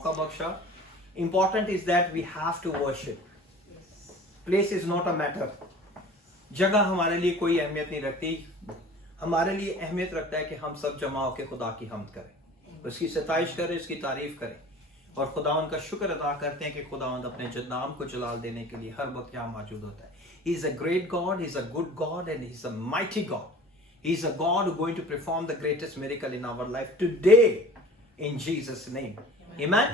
मौका बख्शा. Important is that we have to worship. Place is not a matter. जगह हमारे लिए कोई अहमियत नहीं रखती. हमारे लिए अहमियत रखता है कि हम सब जमा होकर खुदा की हमद करें, उसकी सताइश करें, उसकी तारीफ करें और खुदावंद का शुक्र अदा करते हैं कि खुदावंद अपने नाम को जलाल देने के लिए हर वक्त यहाँ मौजूद होता है. He is a great God, he is a good God and he is a mighty God. He is a God who is going to perform the greatest miracle in our life today in Jesus name. Amen.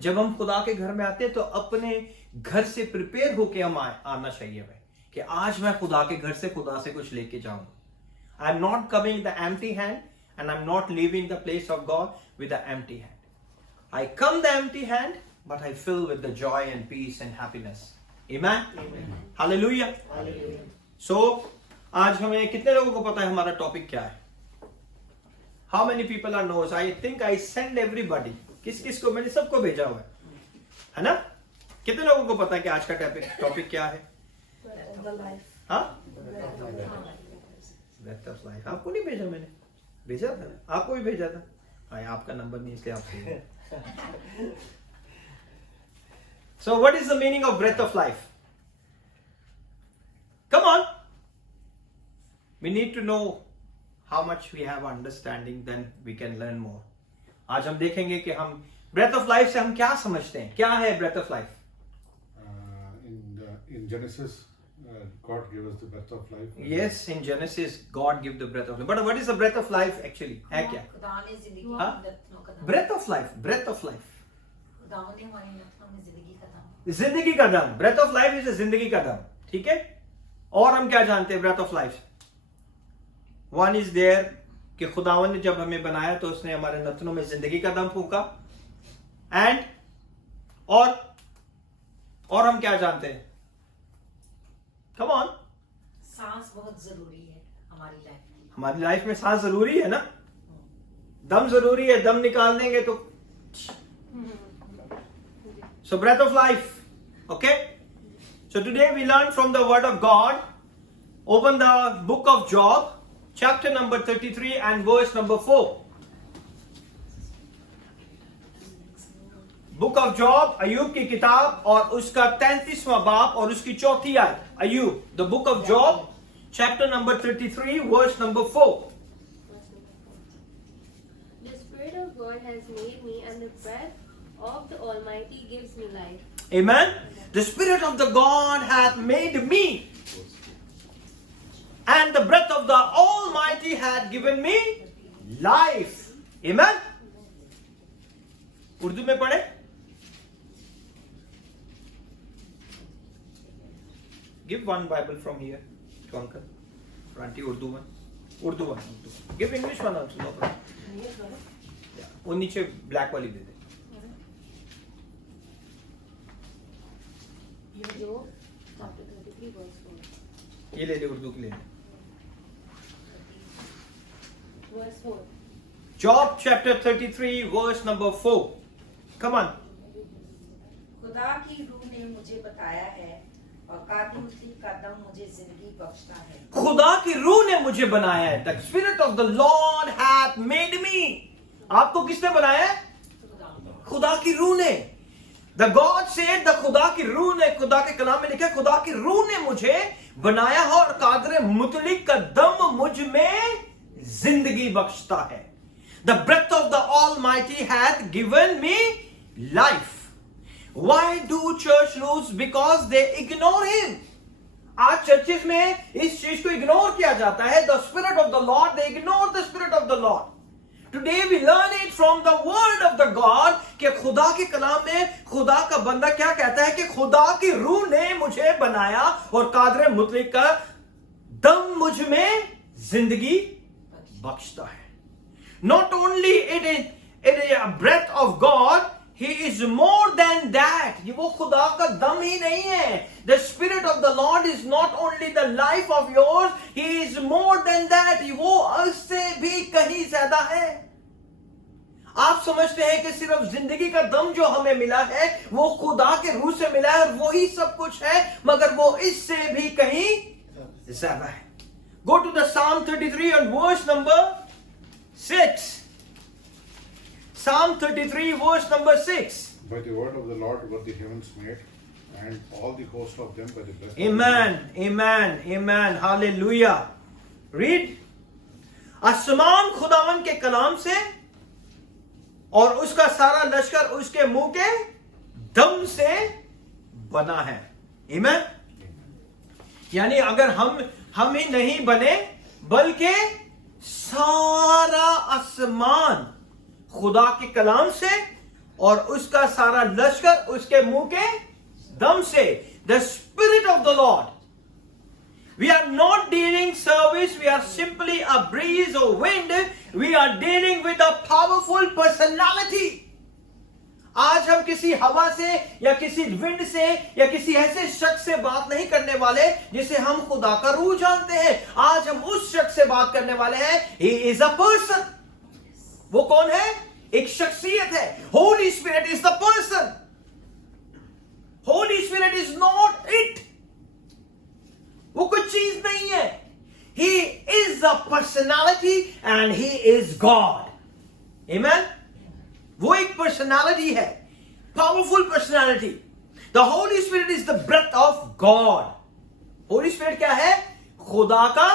जब हम खुदा के घर में आते हैं तो अपने घर से प्रिपेयर होके हम आना चाहिए हमें कि आज मैं खुदा के घर से खुदा से कुछ लेके जाऊंगा. I am not coming the empty hand and I am not leaving the place of God with the empty hand. I come the empty hand but I fill with the joy and peace and happiness. Amen. Hallelujah. So आज हमें कितने लोगों को पता है हमारा topic क्या है? How many people are knows? I think I send everybody. किस किस को मैंने सबको भेजा हुआ है ना? कितने लोगों को पता है कि आज का टॉपिक क्या है? हाँ? Breath of life. आपको नहीं भेजा मैंने? भेजा था? आपको भी भेजा था? हाँ, आपका नंबर नहीं इसलिए आपसे. So what is the meaning of breath of life? Come on. We need to know how much we have understanding, then we can learn more. आज हम देखेंगे कि हम breath of life से हम क्या समझते हैं. क्या है breath of life? In Genesis, God gave us the breath of life. Yes, in Genesis, God gave the breath of life. But what is the breath of life actually? है क्या? खुदा ने जिंदगी हाँ? Breath of life. Breath of life. खुदा ने हमारी नथनों में जिंदगी का दम. जिंदगी का दम. Breath of life is a जिंदगी का दम. ठीक है? और हम क्या जानते हैं breath of life? One is there कि खुदावन ने जब हमें बनाया तो उसने हमारे नथनों में जिंदगी का दम फूंका. एंड और हम क्या जानते हैं? Come on. सांस बहुत जरूरी है हमारी लाइफ में. हमारी लाइफ में सांस जरूरी है ना? दम जरूरी है. दम निकाल देंगे तो so breath of life. Okay? So today we learn from the word of God. Open the book of Job, chapter number 33 and verse number 4. Book of job, Ayub की किताब और उसका 33वां बाब और उसकी चौथी आयत. Ayub, the book of Job, chapter number 33, verse number 4. The Spirit of God has made me, and the breath of the Almighty gives me life. Amen. The Spirit of the God hath made me, and the breath of the Almighty hath given me life. Amen. Urdu में पढ़े. Give one Bible from here to uncle. Auntie, Urdu one. Urdu one. Give English one also. No problem. Yeah. वो नीचे black वाली दे दे. Job chapter 33 verse 4. ये ले ले उर्दू की ले ले. Verse 4. Job chapter 33 verse number 4. Come on. खुदा की रूह ने मुझे बताया है और कातिल का दम मुझे जिंदगी बख्शता है. खुदा की रूह ने मुझे बनाया है. The Spirit of the Lord hath made me. आपको किसने बनाया है? खुदा की रूह ने. The God said, the खुदा की रूह ने, खुदा के कलाम में लिखा है खुदा की रूह ने मुझे बनाया है और कादर मुतलिक का दम मुझ में जिंदगी बख्शता है. The breath of the Almighty hath given me life. Why do church lose? Because they ignore Him. आज चर्चेस में इस चीज को इग्नोर किया जाता है. The Spirit of the Lord, they ignore the Spirit of the Lord. Today we learn it from the word of the God कि खुदा के कलाम में खुदा का बंदा क्या कहता है कि खुदा की रूह ने मुझे बनाया और कादर मुतलिक का दम मुझ में जिंदगी बख्शता है. Not only it is a breath of God, He is more than that. ये वो खुदा का दम ही नहीं है. The Spirit of the Lord is not only the life of yours, He is more than that. वो उससे भी कहीं ज्यादा है. आप समझते हैं कि सिर्फ जिंदगी का दम जो हमें मिला है वो खुदा के रूह से मिला है और वही सब कुछ है, मगर वो इससे भी कहीं ज्यादा है. Go to the Psalm 33 and verse number 6. Psalm 33 verse number 6. By the word of the Lord were the heavens made, and all the host of them by the breath of the Amen, amen, amen, hallelujah. Read. आसमान खुदावन के कलाम से और उसका सारा लश्कर उसके मुंह के दम से बना है. Amen. यानी अगर हम ही नहीं बने, बल्कि सारा आसमान खुदा के कलाम से और उसका सारा लश्कर उसके मुंह के दम से. The Spirit of the Lord. We are not dealing service, we are simply a breeze or wind. We are dealing with a powerful personality. आज हम किसी हवा से या किसी विंड से या किसी ऐसे शख्स से बात नहीं करने वाले जिसे हम खुदा का रूह जानते हैं. आज हम उस शख्स से बात करने वाले हैं. He is a person. वो कौन है? एक शख्सियत है. Holy Spirit is the person. Holy Spirit is not it. वो कोई चीज नहीं है. He is a personality and he is God. Amen. वो एक पर्सनालिटी है. Powerful personality. The Holy Spirit is the breath of God. Holy Spirit क्या है? खुदा का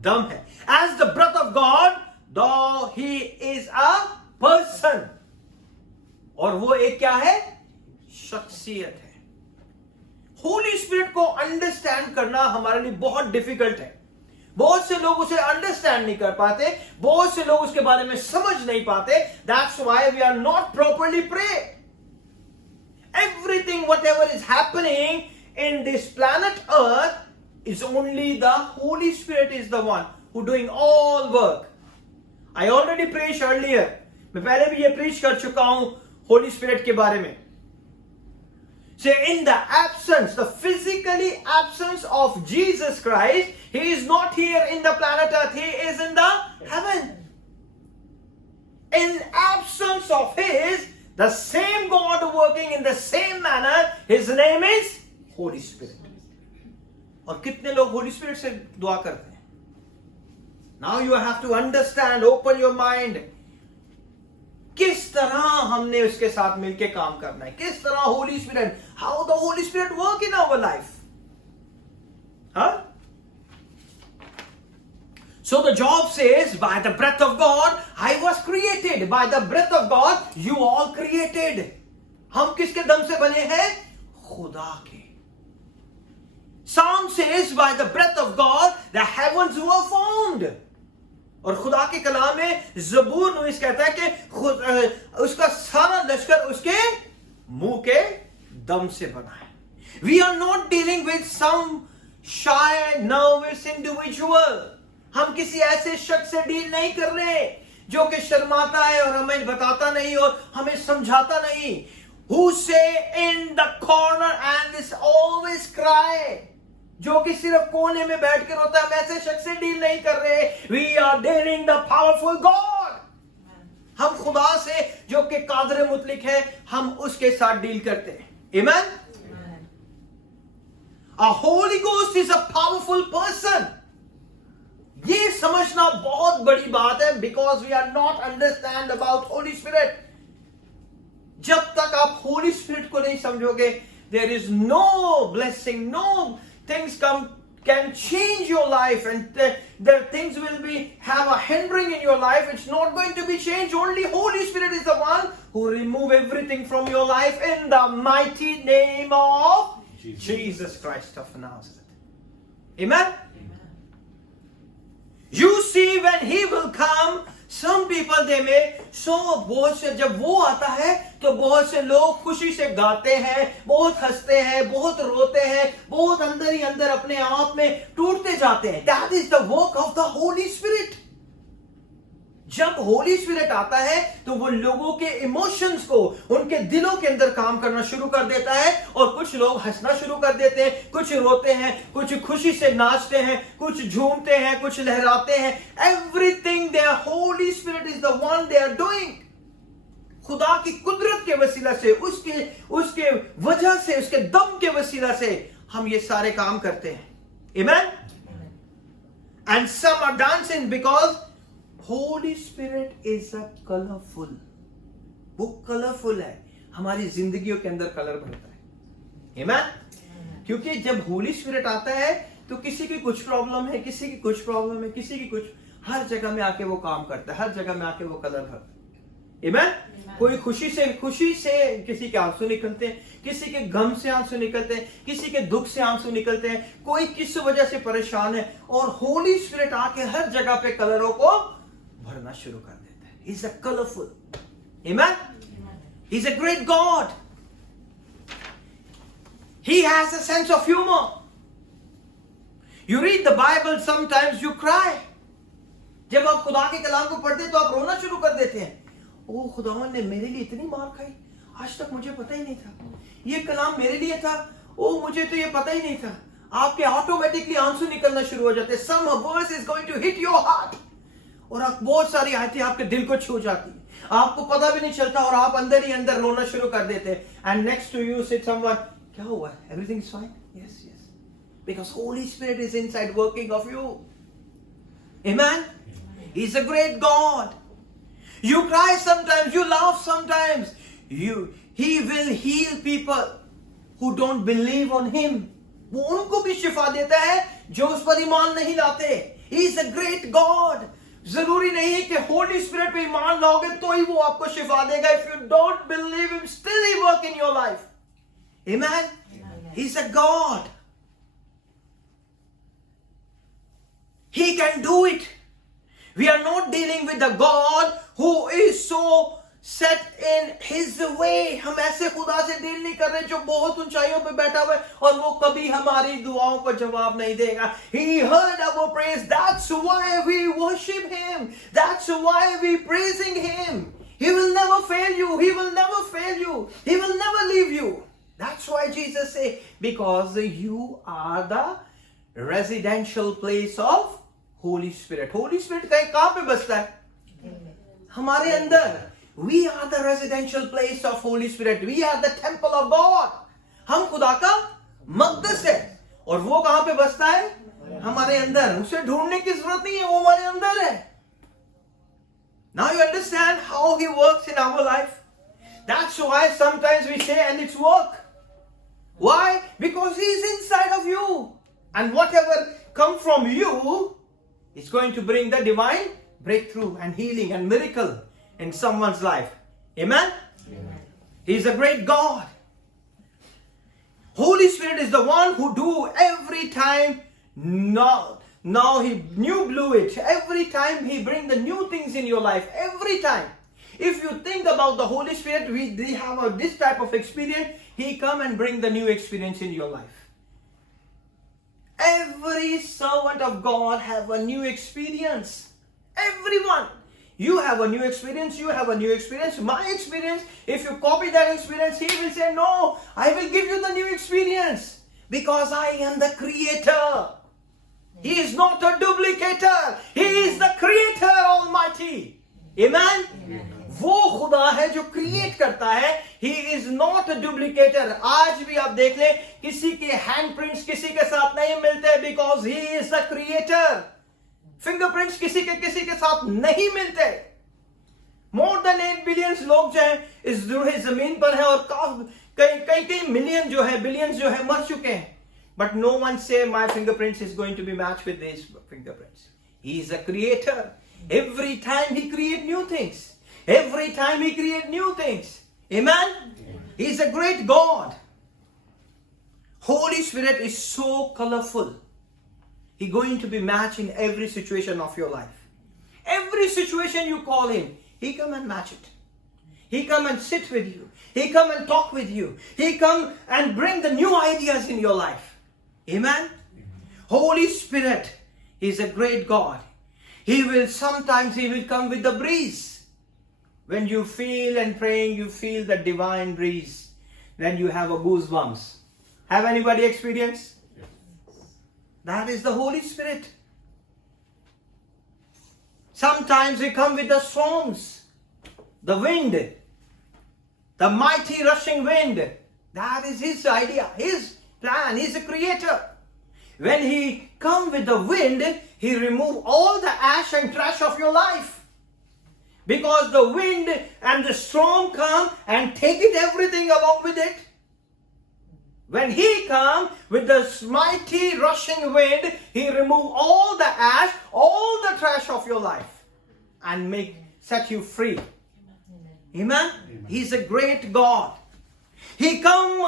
दम है. As the breath of God, though he is a person. और वो एक क्या है? शख्सियत है. होली स्पिरिट को अंडरस्टैंड करना हमारे लिए बहुत डिफिकल्ट है. बहुत से लोग उसे अंडरस्टैंड नहीं कर पाते. बहुत से लोग उसके बारे में समझ नहीं पाते. That's why we are not properly pray. Everything whatever is happening in this planet earth is only the Holy Spirit is the one who doing all work. I already preach earlier. मैं पहले भी ये preach कर चुका हूं Holi spirit के बारे में. Say, in the absence, the physically absence of Jesus Christ, he is not here in the planet Earth, he is in the heaven. In absence of his, the same God working in the same manner, his name is Holy Spirit. और कितने लोग Holy Spirit से दुआ करते हैं? Now you have to understand, open your mind. किस तरह हमने उसके साथ मिलके काम करना है. किस तरह Holy Spirit, how the Holy Spirit work in our life. So the job says, by the breath of God, I was created. By the breath of God, you all created. हम किसके दम से बने हैं? खुदा के. Psalm says, by the breath of God, the heavens were formed. और खुदा के कलाम में ज़बूर नवीस कहता है कि उसका सारा लश्कर उसके मुंह के दम से बना है. We are not dealing with some shy, nervous individual. हम किसी ऐसे शख्स से डील नहीं कर रहे जो कि शर्माता है और हमें बताता नहीं और हमें समझाता नहीं. Who say in the corner and is always cry. जो कि सिर्फ कोने में बैठ कर रोता है. हम ऐसे शख्स से डील नहीं कर रहे. We are dealing the powerful God. हम खुदा से जो कि कादर मुतलिक है, हम उसके साथ डील करते हैं. Amen. A Holy Ghost is a powerful person. ये समझना बहुत बड़ी बात है. Because we are not understand about Holy Spirit. जब तक आप Holy Spirit को नहीं समझोगे, there is no blessing, no things can change your life, and the things will be have a hindering in your life. It's not going to be changed. Only Holy Spirit is the one who remove everything from your life in the mighty name of Jesus Christ of Nazareth. Amen. You see, when he will come, some people they may बहुत से जब वो आता है तो बहुत से लोग खुशी से गाते हैं, बहुत हंसते हैं, बहुत रोते हैं, बहुत अंदर ही अंदर अपने आप में टूटते जाते हैं. That is the work of the Holy Spirit. जब होली स्पिरिट आता है तो वो लोगों के इमोशंस को उनके दिलों के अंदर काम करना शुरू कर देता है और कुछ लोग हंसना शुरू कर देते हैं, कुछ रोते हैं, कुछ खुशी से नाचते हैं, कुछ झूमते हैं, कुछ लहराते हैं. Everything there Holy Spirit is the one they are doing. खुदा की कुदरत के वसीला से, उसके वजह से, उसके दम के वसीला से हम ये सारे काम करते हैं. Amen. And some are dancing because Holy Spirit is a colorful. वो कलरफुल है, हमारी जिंदगियों के अंदर कलर भरता है। आमीन। क्योंकि जब होली स्पिरिट आता है तो किसी की कुछ प्रॉब्लम है, किसी की कुछ प्रॉब्लम है, किसी की कुछ, हर जगह में आके वो काम करता है, हर जगह में आके वो कलर भरता है। आमीन। कोई खुशी से किसी के आंसू निकलते हैं, किसी के गम से आंसू निकलते हैं, किसी के दुख से आंसू निकलते हैं, कोई किस वजह से परेशान है, और होली स्पिरिट आके हर जगह पे कलरों को भरना शुरू कर देता है। He's a colorful. Amen. He's a great God. He has a sense of humor. You read the Bible, sometimes you cry. जब आप खुदा के कलाम को पढ़ते हैं तो आप रोना शुरू कर देते हैं। ओ खुदावन ने मेरे लिए इतनी मार खाई, आज तक मुझे पता ही नहीं था, ये कलाम मेरे लिए था, ओ मुझे तो ये पता ही नहीं था। आपके ऑटोमेटिकली आंसू निकलना शुरू हो जाते हैं। Some verse is going to hit your heart. और आप बहुत सारी आयतें आपके दिल को छू जाती है, आपको पता भी नहीं चलता, और आप अंदर ही अंदर रोना शुरू कर देते हैं। And next to you sit someone, क्या हुआ? Everything is fine? Yes yes, because Holy Spirit is inside working of you. Amen. He is a great God. You cry sometimes, you laugh sometimes. He will heal people who don't believe on him. वो उनको भी शिफा देता है जो उस पर ईमान नहीं लाते। He is a great God. जरूरी नहीं है कि होली स्पिरिट पे ईमान लाओगे तो ही वो आपको शिफा देगा। If you don't believe him, still he work in your life. Amen. He's a God. He can do it. We are not dealing with the God who is so set in his way. हम ऐसे खुदा से deal नहीं कर रहे जो बहुत ऊंचाइयों पे बैठा हुआ है और वो कभी हमारी दुआओं को जवाब नहीं देगा। He heard our praise. That's why we worship him. That's why we praising him. He will never fail you. He will never fail you. He will never leave you. That's why Jesus said, because you are the residential place of Holy Spirit. Holy Spirit कहाँ पे बसता है? हमारे अंदर। We are the residential place of Holy Spirit. We are the temple of God. हम खुदा का मक़दस है, और वो कहाँ पे बसता है? हमारे अंदर। उसे ढूंढने की जरूरत नहीं है, वो हमारे अंदर है। Now you understand how he works in our life. That's why sometimes we say, and it's work. Why? Because he is inside of you, and whatever come from you is going to bring the divine breakthrough and healing and miracle in someone's life. Amen? Amen. He is a great God. Holy Spirit is the one who do every time. Now he new blew it. Every time he bring the new things in your life. Every time. If you think about the Holy Spirit, we have this type of experience. He come and bring the new experience in your life. Every servant of God have a new experience. Everyone. You have a new experience. You have a new experience. My experience, if you copy that experience, he will say, no, I will give you the new experience. Because I am the creator. He is not a duplicator. He is the creator almighty. Amen? Amen. वो खुदा है जो create करता है। He is not a duplicator. आज भी आप देख ले, किसी के हैंडप्रिंट्स किसी के साथ नहीं मिलते, because he is the creator. Fingerprints किसी के साथ नहीं मिलते। More than 8 billion लोग जो है इस जमीन पर है, और कई मिलियन जो है, बिलियंस जो है मर चुके हैं। But no one say my fingerprints is going to be matched with these fingerprints. He is a creator. Every time he create new things. Every time he create new things. Amen? He is a great God. Holy Spirit is so colorful. He going to be matched in every situation of your life. Every situation you call him, he come and match it. He come and sit with you. He come and talk with you. He come and bring the new ideas in your life. Amen? Holy Spirit is a great God. Sometimes he will come with the breeze. When you feel and praying, you feel the divine breeze. Then you have a goosebumps. Have anybody experienced? Yes. That is the Holy Spirit. Sometimes he come with the storms. The wind. The mighty rushing wind. That is his idea, his plan. He's a creator. When he come with the wind, he remove all the ash and trash of your life. Because the wind and the storm come and take it everything along with it. When he come with the mighty rushing wind, he remove all the ash, all the trash of your life and set you free. Amen? He's a great God. He can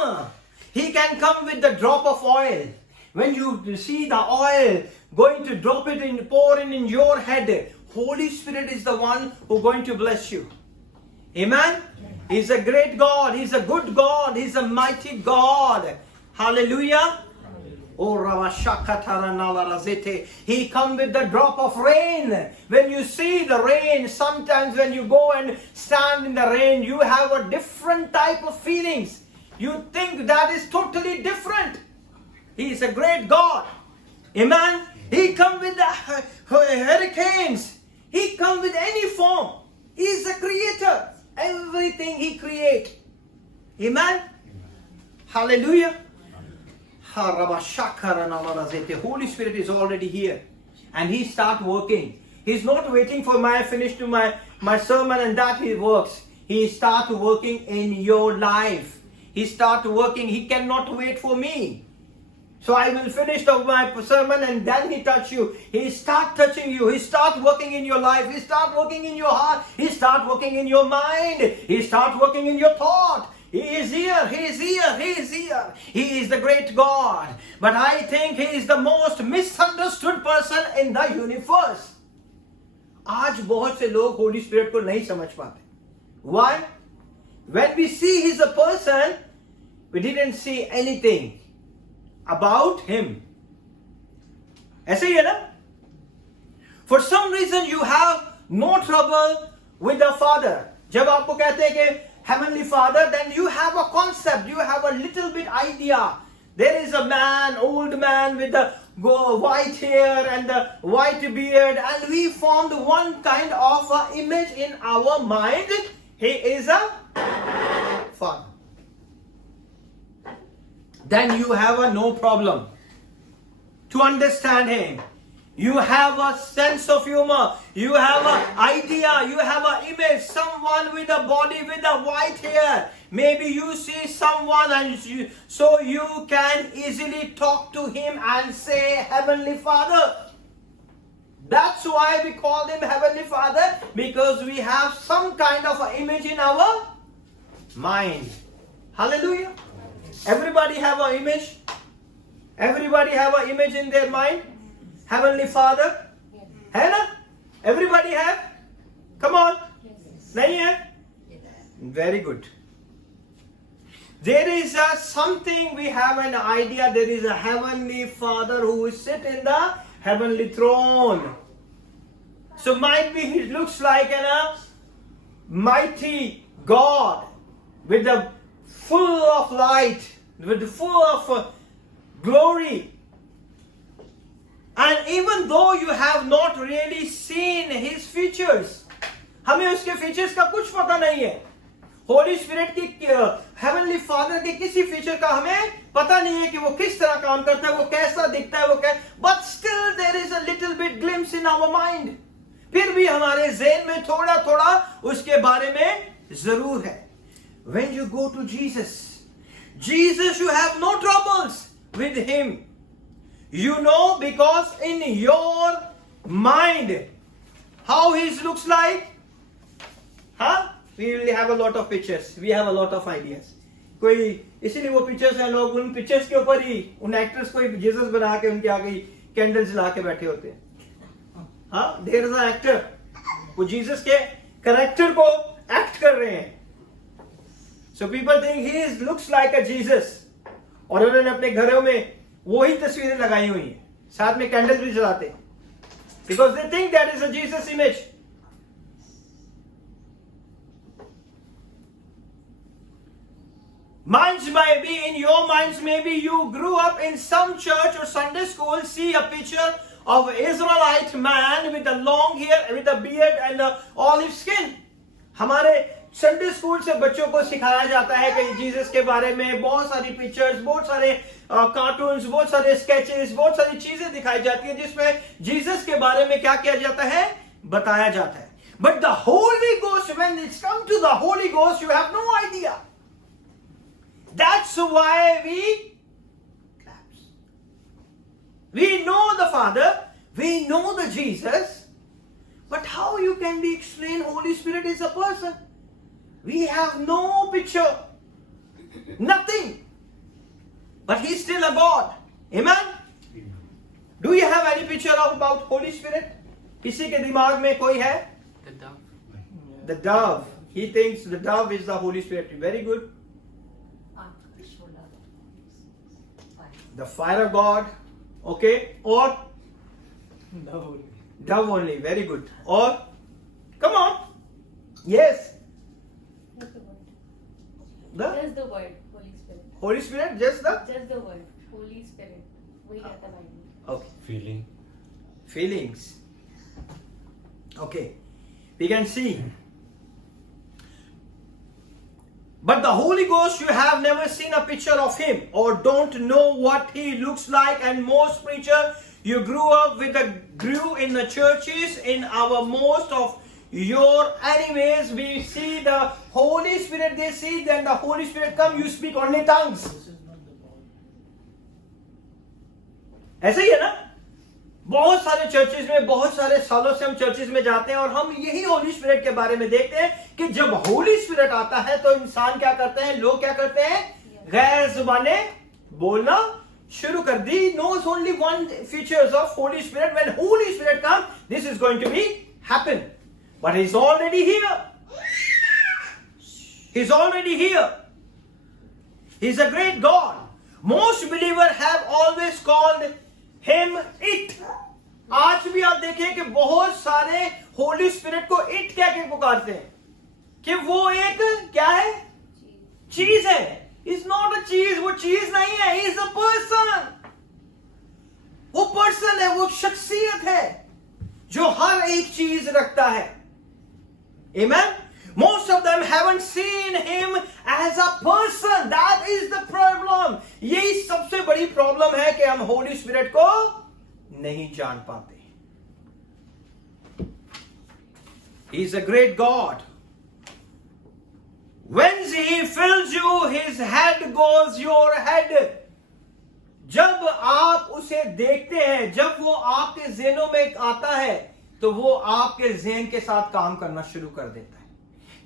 come with the drop of oil. When you see the oil going to drop it in, pour in your head, Holy Spirit is the one who going to bless you. Amen? He's a great God. He's a good God. He's a mighty God. Hallelujah. Oh, he come with the drop of rain. When you see the rain, sometimes when you go and stand in the rain, you have a different type of feelings. You think that is totally different. He is a great God. Amen. He come with the hurricanes. He come with any form. He is a creator. Everything he create. Amen. Hallelujah. The Holy Spirit is already here. And he start working. He's not waiting for my finish to my sermon and that he works. He start working in your life. He start working. He cannot wait for me. So I will finish my sermon and then he touch you. He start touching you. He start working in your life. He start working in your heart. He start working in your mind. He start working in your thought. He is here. He is here. He is here. He is the great God. But I think he is the most misunderstood person in the universe. आज बहुत से लोग Holy Spirit को नहीं समझ पाते. Why? When we see he's a person, we didn't see anything about him. ऐसे ही है ना? For some reason you have no trouble with the Father. जब आपको कहते हैं कि Heavenly Father, then you have a concept, you have a little bit idea. There is a man, old man with the white hair and the white beard, and we formed one kind of image in our mind. He is a father. Then you have no problem to understand him. You have a sense of humor. You have an idea. You have an image. Someone with a body with a white hair. Maybe you see someone and so you can easily talk to him and say, Heavenly Father. That's why we call him Heavenly Father, because we have some kind of an image in our mind. Hallelujah. Everybody have an image. Everybody have an image in their mind. Heavenly Father. है ना? Everybody have? Come on. नहीं है? Very good. There is something we have an idea. There is a Heavenly Father who is sit in the heavenly throne. So might be he looks like a mighty God with the full of light, with the full of glory. And even though you have not really seen his features, हमें उसके features का कुछ पता नहीं है. Holy Spirit की Heavenly Father के किसी feature का हमें पता नहीं है कि वो किस तरह काम करता है, वो कैसा दिखता है, वो but still there is a little bit glimpse in our mind. फिर भी हमारे ज़हन में थोड़ा थोड़ा उसके बारे में जरूर है. When you go to Jesus, you have no troubles with him. You know, because in your mind, how he looks like, huh? We will have a lot of pictures. We have a lot of ideas. कोई इसीलिए वो pictures हैं, लोग उन pictures के ऊपर ही उन actors को ही Jesus बना के उनके आगे candles जला के बैठे होते हैं. हाँ, there is an actor. वो Jesus के character को act कर रहे हैं. So people think he looks like a Jesus. और उन्होंने अपने घरों में वो ही तस्वीरें लगाई हुई हैं, साथ में कैंडल भी जलाते हैं, because they think that is a Jesus image. Minds may be in your minds, maybe you grew up in some church or Sunday school, see a picture of an Israelite man with a long hair, with a beard and a olive skin. हमारे Sunday school से बच्चों को सिखाया जाता है कि Jesus के बारे में बहुत सारी पिक्चर्स, बहुत सारे कार्टून्स, बहुत सारे स्केचेस, बहुत सारी चीजें दिखाई जाती है जिसमें जीसस के बारे में क्या किया जाता है, बताया जाता है. But the Holy Ghost, when it's come to the Holy Ghost, you have no idea. That's why we claps. We know the Father, we know the Jesus, but how you can be explained Holy Spirit is a person? We have no picture, nothing. But He's still a God. Amen? Do you have any picture about Holy Spirit? किसी के दिमाग में कोई है? The dove. The dove. He thinks the dove is the Holy Spirit. Very good. The fire of God. Okay. Or? Dove only. Very good. Or? Come on. Yes. Just the word. The Just the word, Holy Spirit. Holy Spirit. Just the? Just the word, Holy Spirit. वही रहता है Bible में. Okay. Feeling. Feelings. Okay. We can see. But the Holy Ghost, you have never seen a picture of Him or don't know what He looks like. And most preacher, you grew in the churches. In our most of your anyways, we see the Holy Spirit. They see then the Holy Spirit come. You speak only tongues. ऐसे ही है ना? बहुत सारे churches में बहुत सारे सालों से हम चर्चेज में जाते हैं और हम यही होली स्पिरिट के बारे में देखते हैं कि जब होली स्पिरिट आता है तो इंसान क्या करते हैं, लोग क्या करते हैं, गैर जुबाने बोलना शुरू कर दी. knows only one features of Holy Spirit. When Holy Spirit comes, this is going to be happen. But He's already here. He's already here. He's a great God. Most believers have always called Him it. आज भी आप देखें कि बहुत सारे Holi spirit को it कह के पुकारते हैं कि वो एक क्या है, चीज है. इज नॉट अ चीज, वो चीज नहीं है. Is a person. वो पर्सन है, वो शख्सियत है जो हर एक चीज रखता है. Amen? Most of them haven't seen Him as a person. That is the problem. यही सबसे बड़ी प्रॉब्लम है कि हम होली स्पिरिट को नहीं जान पाते. He is a great God. When He fills you, His head goes your head. जब आप उसे देखते हैं, जब वो आपके ज़हनों में आता है, तो वो आपके ज़हन के साथ काम करना शुरू कर देता है.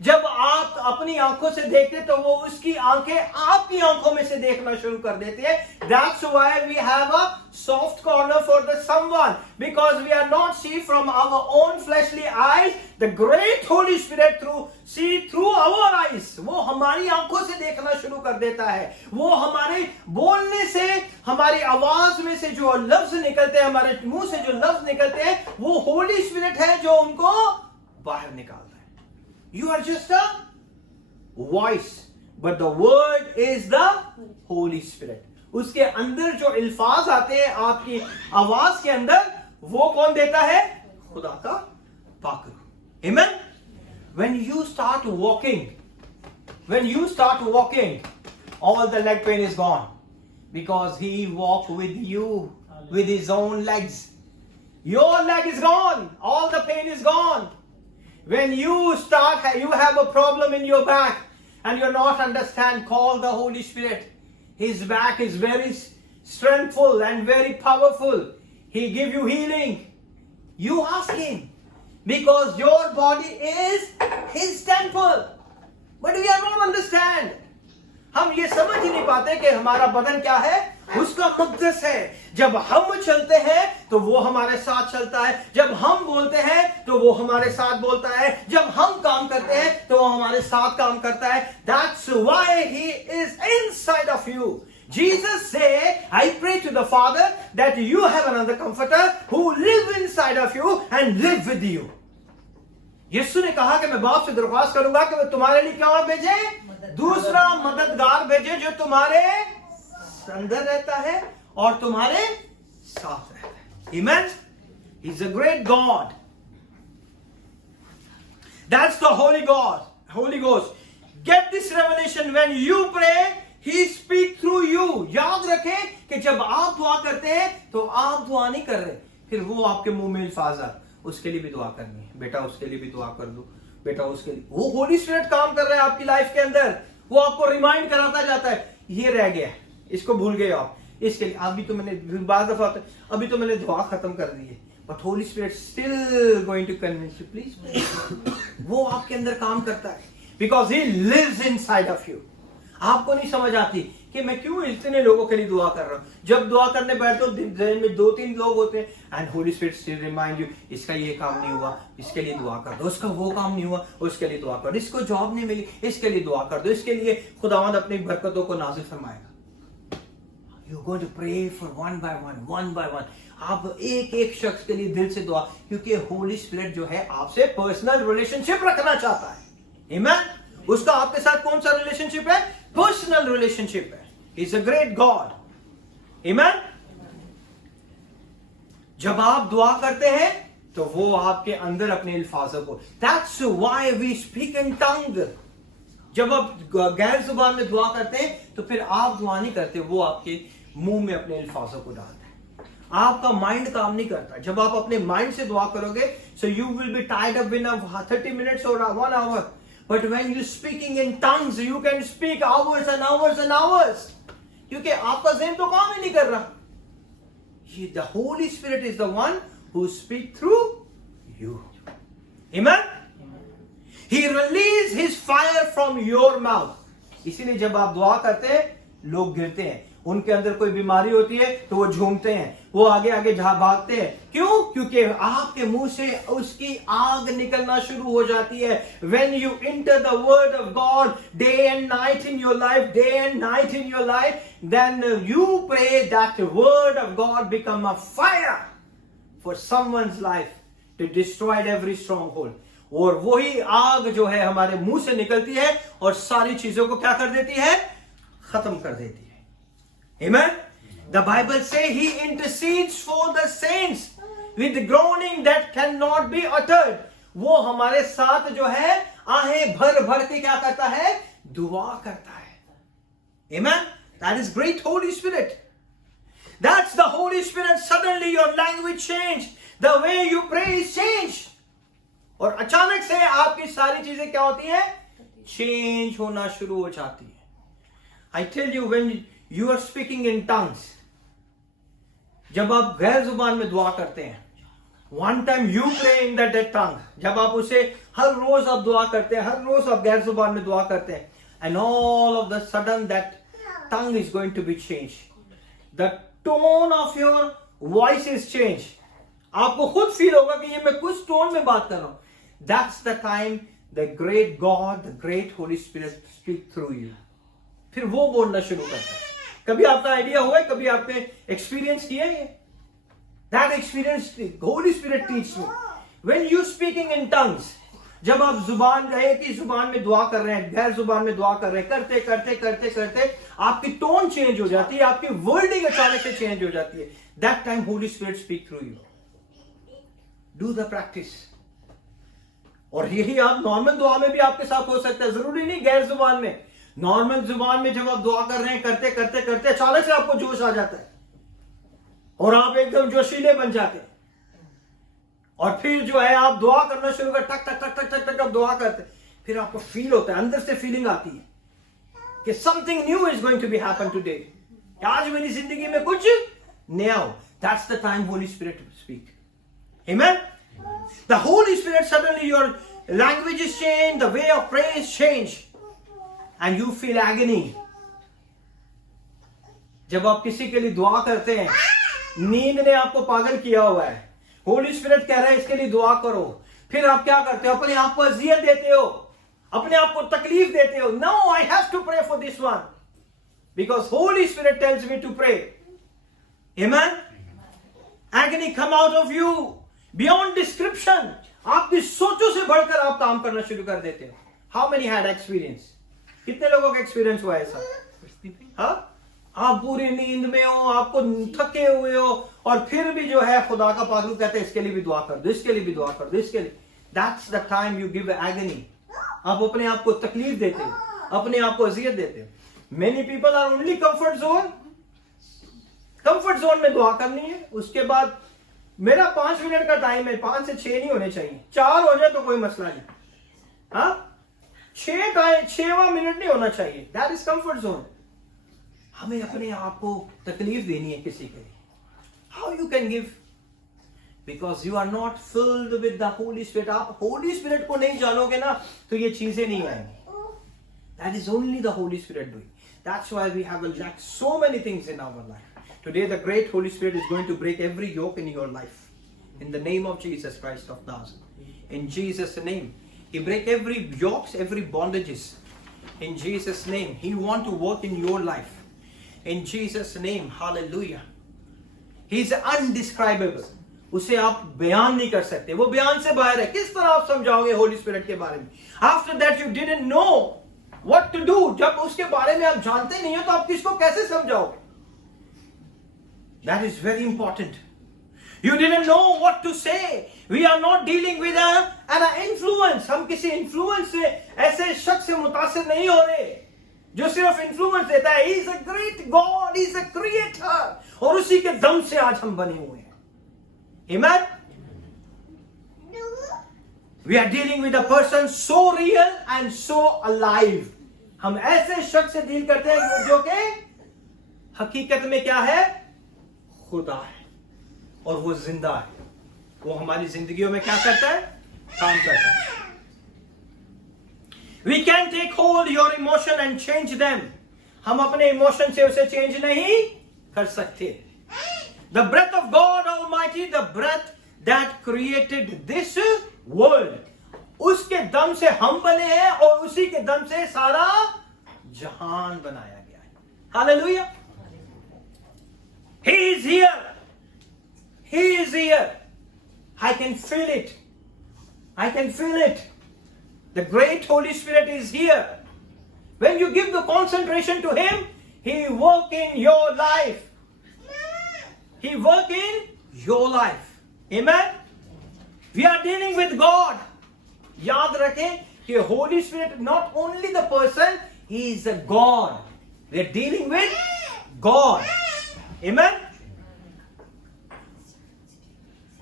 जब आप अपनी आंखों से देखते तो वो उसकी आंखें आपकी आंखों में से देखना शुरू कर देती है. That's why we have a soft corner for the someone, because we are not see from our own fleshly eyes. The great Holy Spirit see through our eyes. वो हमारी आंखों से देखना शुरू कर देता है. वो हमारे बोलने से, हमारी आवाज में से जो लफ्ज निकलते हैं, हमारे मुंह से जो लफ्ज निकलते हैं, वो होली स्पिरिट है जो उनको बाहर निकालता है. You are just a voice, but the word is the Holy Spirit. उसके अंदर जो अल्फाज आते हैं आपकी आवाज के अंदर, वो कौन देता है? खुदा का पाक रूह. Amen? When you start walking, all the leg pain is gone, because He walked with you with His own legs. Your leg is gone, all the pain is gone. When you have a problem in your back and you're not understand, call the Holy Spirit. His back is very strengthful and very powerful. He give you healing. You ask Him, because your body is His temple. But we are not understand. हम ये समझ ही नहीं पाते कि हमारा बदन क्या है, उसका मक़दस है. जब हम चलते हैं तो वो हमारे साथ चलता है. जब हम बोलते हैं तो वो हमारे साथ बोलता है. जब हम काम करते हैं तो वो हमारे साथ काम करता है. That's why He is inside of you. Jesus say, I pray to the Father that you have another comforter who live inside of you and live with you. यीशु ने कहा कि मैं बाप से दरख्वास्त करूंगा कि वो तुम्हारे लिए क्या भेजे, दूसरा मददगार भेजे जो तुम्हारे अंदर रहता है और तुम्हारे साथ रहता है. Amen? He's a great God. That's the Holy Ghost. Get this revelation. When you pray, He speaks through you. याद रखें कि जब आप दुआ करते हैं तो आप दुआ नहीं कर रहे, फिर वो आपके मुंह में अल्फाज उसके लिए भी दुआ करनी है, बेटा उसके लिए भी दुआ कर दो, बेटा उसके लिए। वो होली स्पिरिट काम कर रहा है आपकी लाइफ के अंदर, वो आपको रिमाइंड कराता जाता है, ये रह गया है, इसको भूल गए आप, इसके लिए अभी तो मैंने बार दफा अभी तो मैंने दुआ खत्म कर दी है, but Holy Spirit still going to convince you, please. वो आपके अंदर काम करता है, because he lives inside of you. आपको नहीं समझ आती कि मैं क्यों इतने लोगों के लिए दुआ कर रहा हूं। जब दुआ करने बैठो दिन में 2-3 लोग होते हैं, and Holi Spirit still remind you, इसका ये काम नहीं हुआ, इसके लिए दुआ कर दो, उसका वो काम नहीं हुआ, उसके लिए दुआ कर दो, इसको जॉब नहीं मिली, इसके लिए दुआ कर दो, इसके लिए खुदावंद अपनी बरकतों को नाज़िल फरमाएगा। You going to pray for one by one. आप एक एक शख्स के लिए दिल से दुआ, क्योंकि होली स्पिरिट जो है आपसे पर्सनल रिलेशनशिप रखना चाहता है। आमीन। उसका आपके साथ कौन सा रिलेशनशिप है? पर्सनल रिलेशनशिप है। ही इज अ ग्रेट गॉड। आमीन। जब आप दुआ करते हैं तो वो आपके अंदर अपने अल्फाजों को, that's why we speak in tongue. जब आप गैर जुबान में दुआ करते हैं तो फिर आप दुआ नहीं करते, वो आपके मुंह में अपने अल्फाजों को डालते हैं। आपका माइंड काम नहीं करता। जब आप अपने माइंड से दुआ करोगे, so you will be tied up in 30 minutes और 1 hour, but when you speaking in tongues you can speak hours and hours and hours, क्योंकि आपका ज़हन तो काम ही नहीं कर रहा। The Holy Spirit is the one who speaks through you. Amen? He releases His fire from your mouth. इसीलिए जब आप दुआ करते हैं लोग गिरते हैं, उनके अंदर कोई बीमारी होती है तो वो झूमते हैं, वो आगे आगे भागते हैं। क्यों? क्योंकि आपके मुंह से उसकी आग निकलना शुरू हो जाती है। When you enter the word of God day and night in your life, then you pray that the word of God become a fire for someone's life to destroy every stronghold. और वही आग जो है हमारे मुंह से निकलती है और सारी चीजों को क्या कर देती है? खत्म कर देती है। Amen? The Bible says He intercedes for the saints with groaning that cannot be uttered. वो हमारे साथ जो है आहें भर भर के क्या करता है? दुआ करता है। Amen? That is great Holy Spirit. That's the Holy Spirit. Suddenly your language changed. The way you pray is changed. और अचानक से आपकी सारी चीजें क्या होती हैं? चेंज होना शुरू हो जाती है। I tell you, when you are speaking in tongues, जब आप गैर जुबान में दुआ करते हैं, one time you pray in that tongue, जब आप उसे हर रोज आप दुआ करते हैं, हर रोज आप गैर जुबान में दुआ करते हैं, and all of the sudden that tongue is going to be changed. The tone of your voice is changed. आपको खुद फील होगा कि ये मैं कुछ टोन में बात कर रहा हूं। That's the time the great God, the great Holy Spirit speak through you. फिर वो बोलना शुरू करता है। कभी आपका आइडिया हुआ है? कभी आपने एक्सपीरियंस किया है? That experience, Holy Spirit teaches me. When you speaking in tongues, जब आप जुबान रहे कि जुबान में दुआ कर रहे हैं, गैर जुबान में दुआ कर रहे हैं, करते करते करते करते आपकी टोन चेंज हो जाती है, आपकी वर्डिंग अचानक से चेंज हो जाती है। That time Holy Spirit speak through you. Do the practice. और यही आप नॉर्मल दुआ में भी आपके साथ हो सकता है, जरूरी नहीं गैर जुबान में। नॉर्मल जुबान में जब आप दुआ कर रहे हैं, करते करते करते अचानक से आपको जोश आ जाता है और आप एकदम जोशीले बन जाते हैं, और फिर जो है आप दुआ करना शुरू कर, टक टक टक टक टक टक आप दुआ करते, फिर आपको फील होता है, अंदर से फीलिंग आती है कि something new is going to be happen today, आज मेरी जिंदगी में कुछ नया हो। That's the time Holy Spirit speak. Amen. The Holy Spirit, suddenly your language is changed, the way of prayer is changed, and you feel agony. जब आप किसी के लिए दुआ करते हैं, नींद ने आपको पागल किया हुआ है, होली स्पिरिट कह रहा है इसके लिए दुआ करो, फिर आप क्या करते हो? अपने आप को अजियत देते हो, अपने आप को तकलीफ देते हो। No, I have to pray for this one because Holy Spirit tells me to pray. Amen. Agony come out of you beyond description. आपकी सोचों से बढ़कर आप काम करना शुरू कर देते हो। How many had experience? कितने लोगों का एक्सपीरियंस हुआ ऐसा? हाँ, आप पूरी नींद में हो, आपको थके हुए हो, और फिर भी जो है खुदा का पागल कहते हैं इसके लिए भी दुआ कर दो, इसके लिए भी दुआ कर दो, इसके लिए। That's the time you give agony. आप अपने आप को तकलीफ देते हो, अपने आप को अजियत देते हो। Many people are only comfort zone में दुआ करनी है, उसके बाद मेरा 5 मिनट का टाइम है, 5 से 6 नहीं होने चाहिए, 4 हो जाए तो कोई मसला नहीं, हाँ 6वां मिनट नहीं होना चाहिए। That is comfort zone. हमें अपने आप को तकलीफ देनी है किसी के लिए। How you can give? Because you are not filled with the Holy Spirit. आप होली स्पिरिट को नहीं जानोगे ना तो ये चीजें नहीं आएंगी। That is only the Holy Spirit doing. That's why we have lacked so many things in our life. Today the great Holy Spirit is going to break every yoke in your life. In the name of Jesus Christ of Nazareth. In Jesus' name. He break every yokes, every bondages. In Jesus' name. He want to work in your life. In Jesus' name. Hallelujah. He is undescribable. उसे आप बयान नहीं कर सकते, वो बयान से बाहर है। किस तरह आप समझाओगे होली स्पिरिट के बारे में? After that you didn't know what to do. जब उसके बारे में आप जानते नहीं हो तो आप किसको कैसे समझाओगे? That is very important. You didn't know what to say. We are not dealing with an influence. हम किसी influence से ऐसे शख्स से मुतासिर नहीं हो रहे जो सिर्फ influence देता है। He is a great God. He is a creator. और उसी के दम से आज हम बने हुए हैं। Amen? We are dealing with a person so real and so alive. हम ऐसे शख्स से डील करते हैं जो कि हकीकत में क्या है? खुदा है और वो जिंदा है। वो हमारी जिंदगियों में क्या करता है? काम करता है। We can take hold your emotion and change them. हम अपने इमोशन से उसे चेंज नहीं कर सकते। The breath of God Almighty, the breath that created this world. उसके दम से हम बने हैं और उसी के दम से सारा जहान बनाया गया है। Hallelujah. He is here. He is here. I can feel it. I can feel it. The great Holy Spirit is here. When you give the concentration to Him, He work in your life. He work in your life. Amen. We are dealing with God. याद रखें कि Holy Spirit not only the person, He is a God. We are dealing with God. Amen.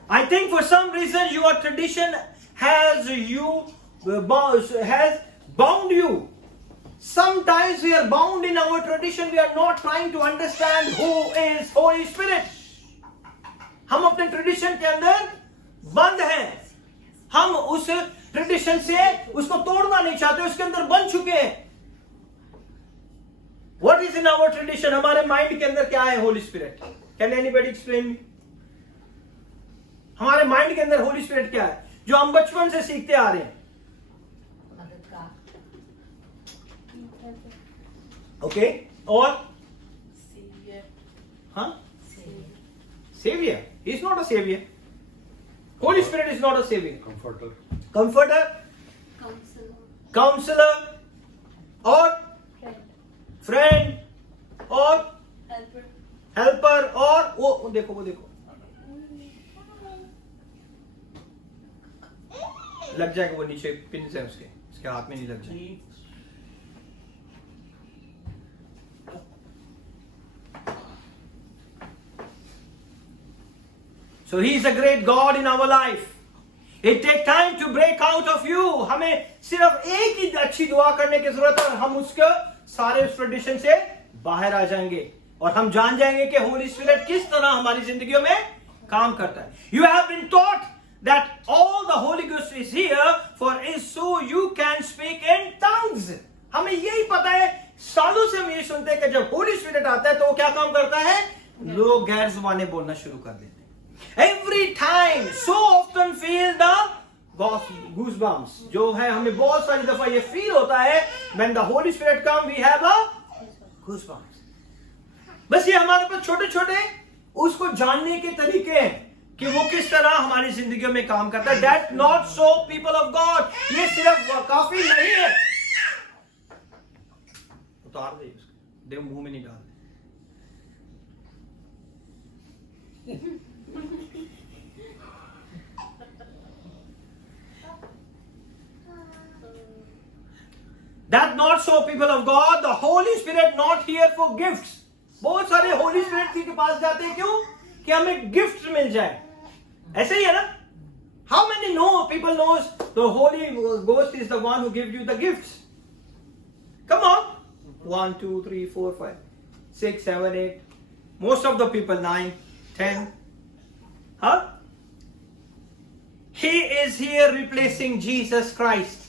I think for some reason your tradition has bound you. Sometimes we are bound in our tradition. We are not trying to understand who is Holy Spirit. हम अपने tradition के अंदर बंद हैं। हम उस tradition से उसको तोड़ना नहीं चाहते, उसके अंदर बंध चुके हैं। What is in our tradition? हमारे माइंड के अंदर क्या है Holi spirit? Can anybody explain me? हमारे माइंड के अंदर होली स्पिरिट क्या है जो हम बचपन से सीखते आ रहे हैं? ओके, और हाँ, saviour. He is not a savior. Holy Spirit is not a savior. Comforter. Comforter, counselor, और friend, और helper, और वो देखो, वो देखो, लग जाएगा वो नीचे पिन से उसके हाथ में नहीं लग जाएगा। So He is a great God in our life. It takes time to break out of you. हमें सिर्फ एक ही अच्छी दुआ करने की जरूरत है और हम उसके सारे उस ट्रेडिशन से बाहर आ जाएंगे और हम जान जाएंगे कि होली स्पिरिट किस तरह हमारी जिंदगियों में काम करता है। You have been taught that all the Holy Ghost is here for is so you can speak in tongues. हमें यही पता है, सालों से हम ये सुनते हैं कि जब होली स्पिरिट आता है तो वो क्या काम करता है? लोग गैर जुबाने बोलना शुरू कर देते हैं। Every time, so often feel the goosebumps. जो है हमें बहुत सारी दफा ये फील होता है when the Holy Spirit come, we have a goosebumps. बस ये हमारे पास छोटे छोटे उसको जानने के तरीके हैं कि वो किस तरह हमारी जिंदगियों में काम करता है। That not so people of God. ये सिर्फ काफी नहीं है। उतार दे उसको, दे मुंह में नहीं डाल। That not so people of God. The Holy Spirit not here for gifts. बहुत सारे होली स्पिरिट के पास जाते हैं क्यों? कि हमें गिफ्ट मिल जाए। ऐसे ही है ना? How many people knows the Holy Ghost is the one who gives you the gifts? Come on. 1, 2, 3, 4, 5, 6, 7, 8. Most of the people 9, 10. Huh? He is here replacing Jesus Christ.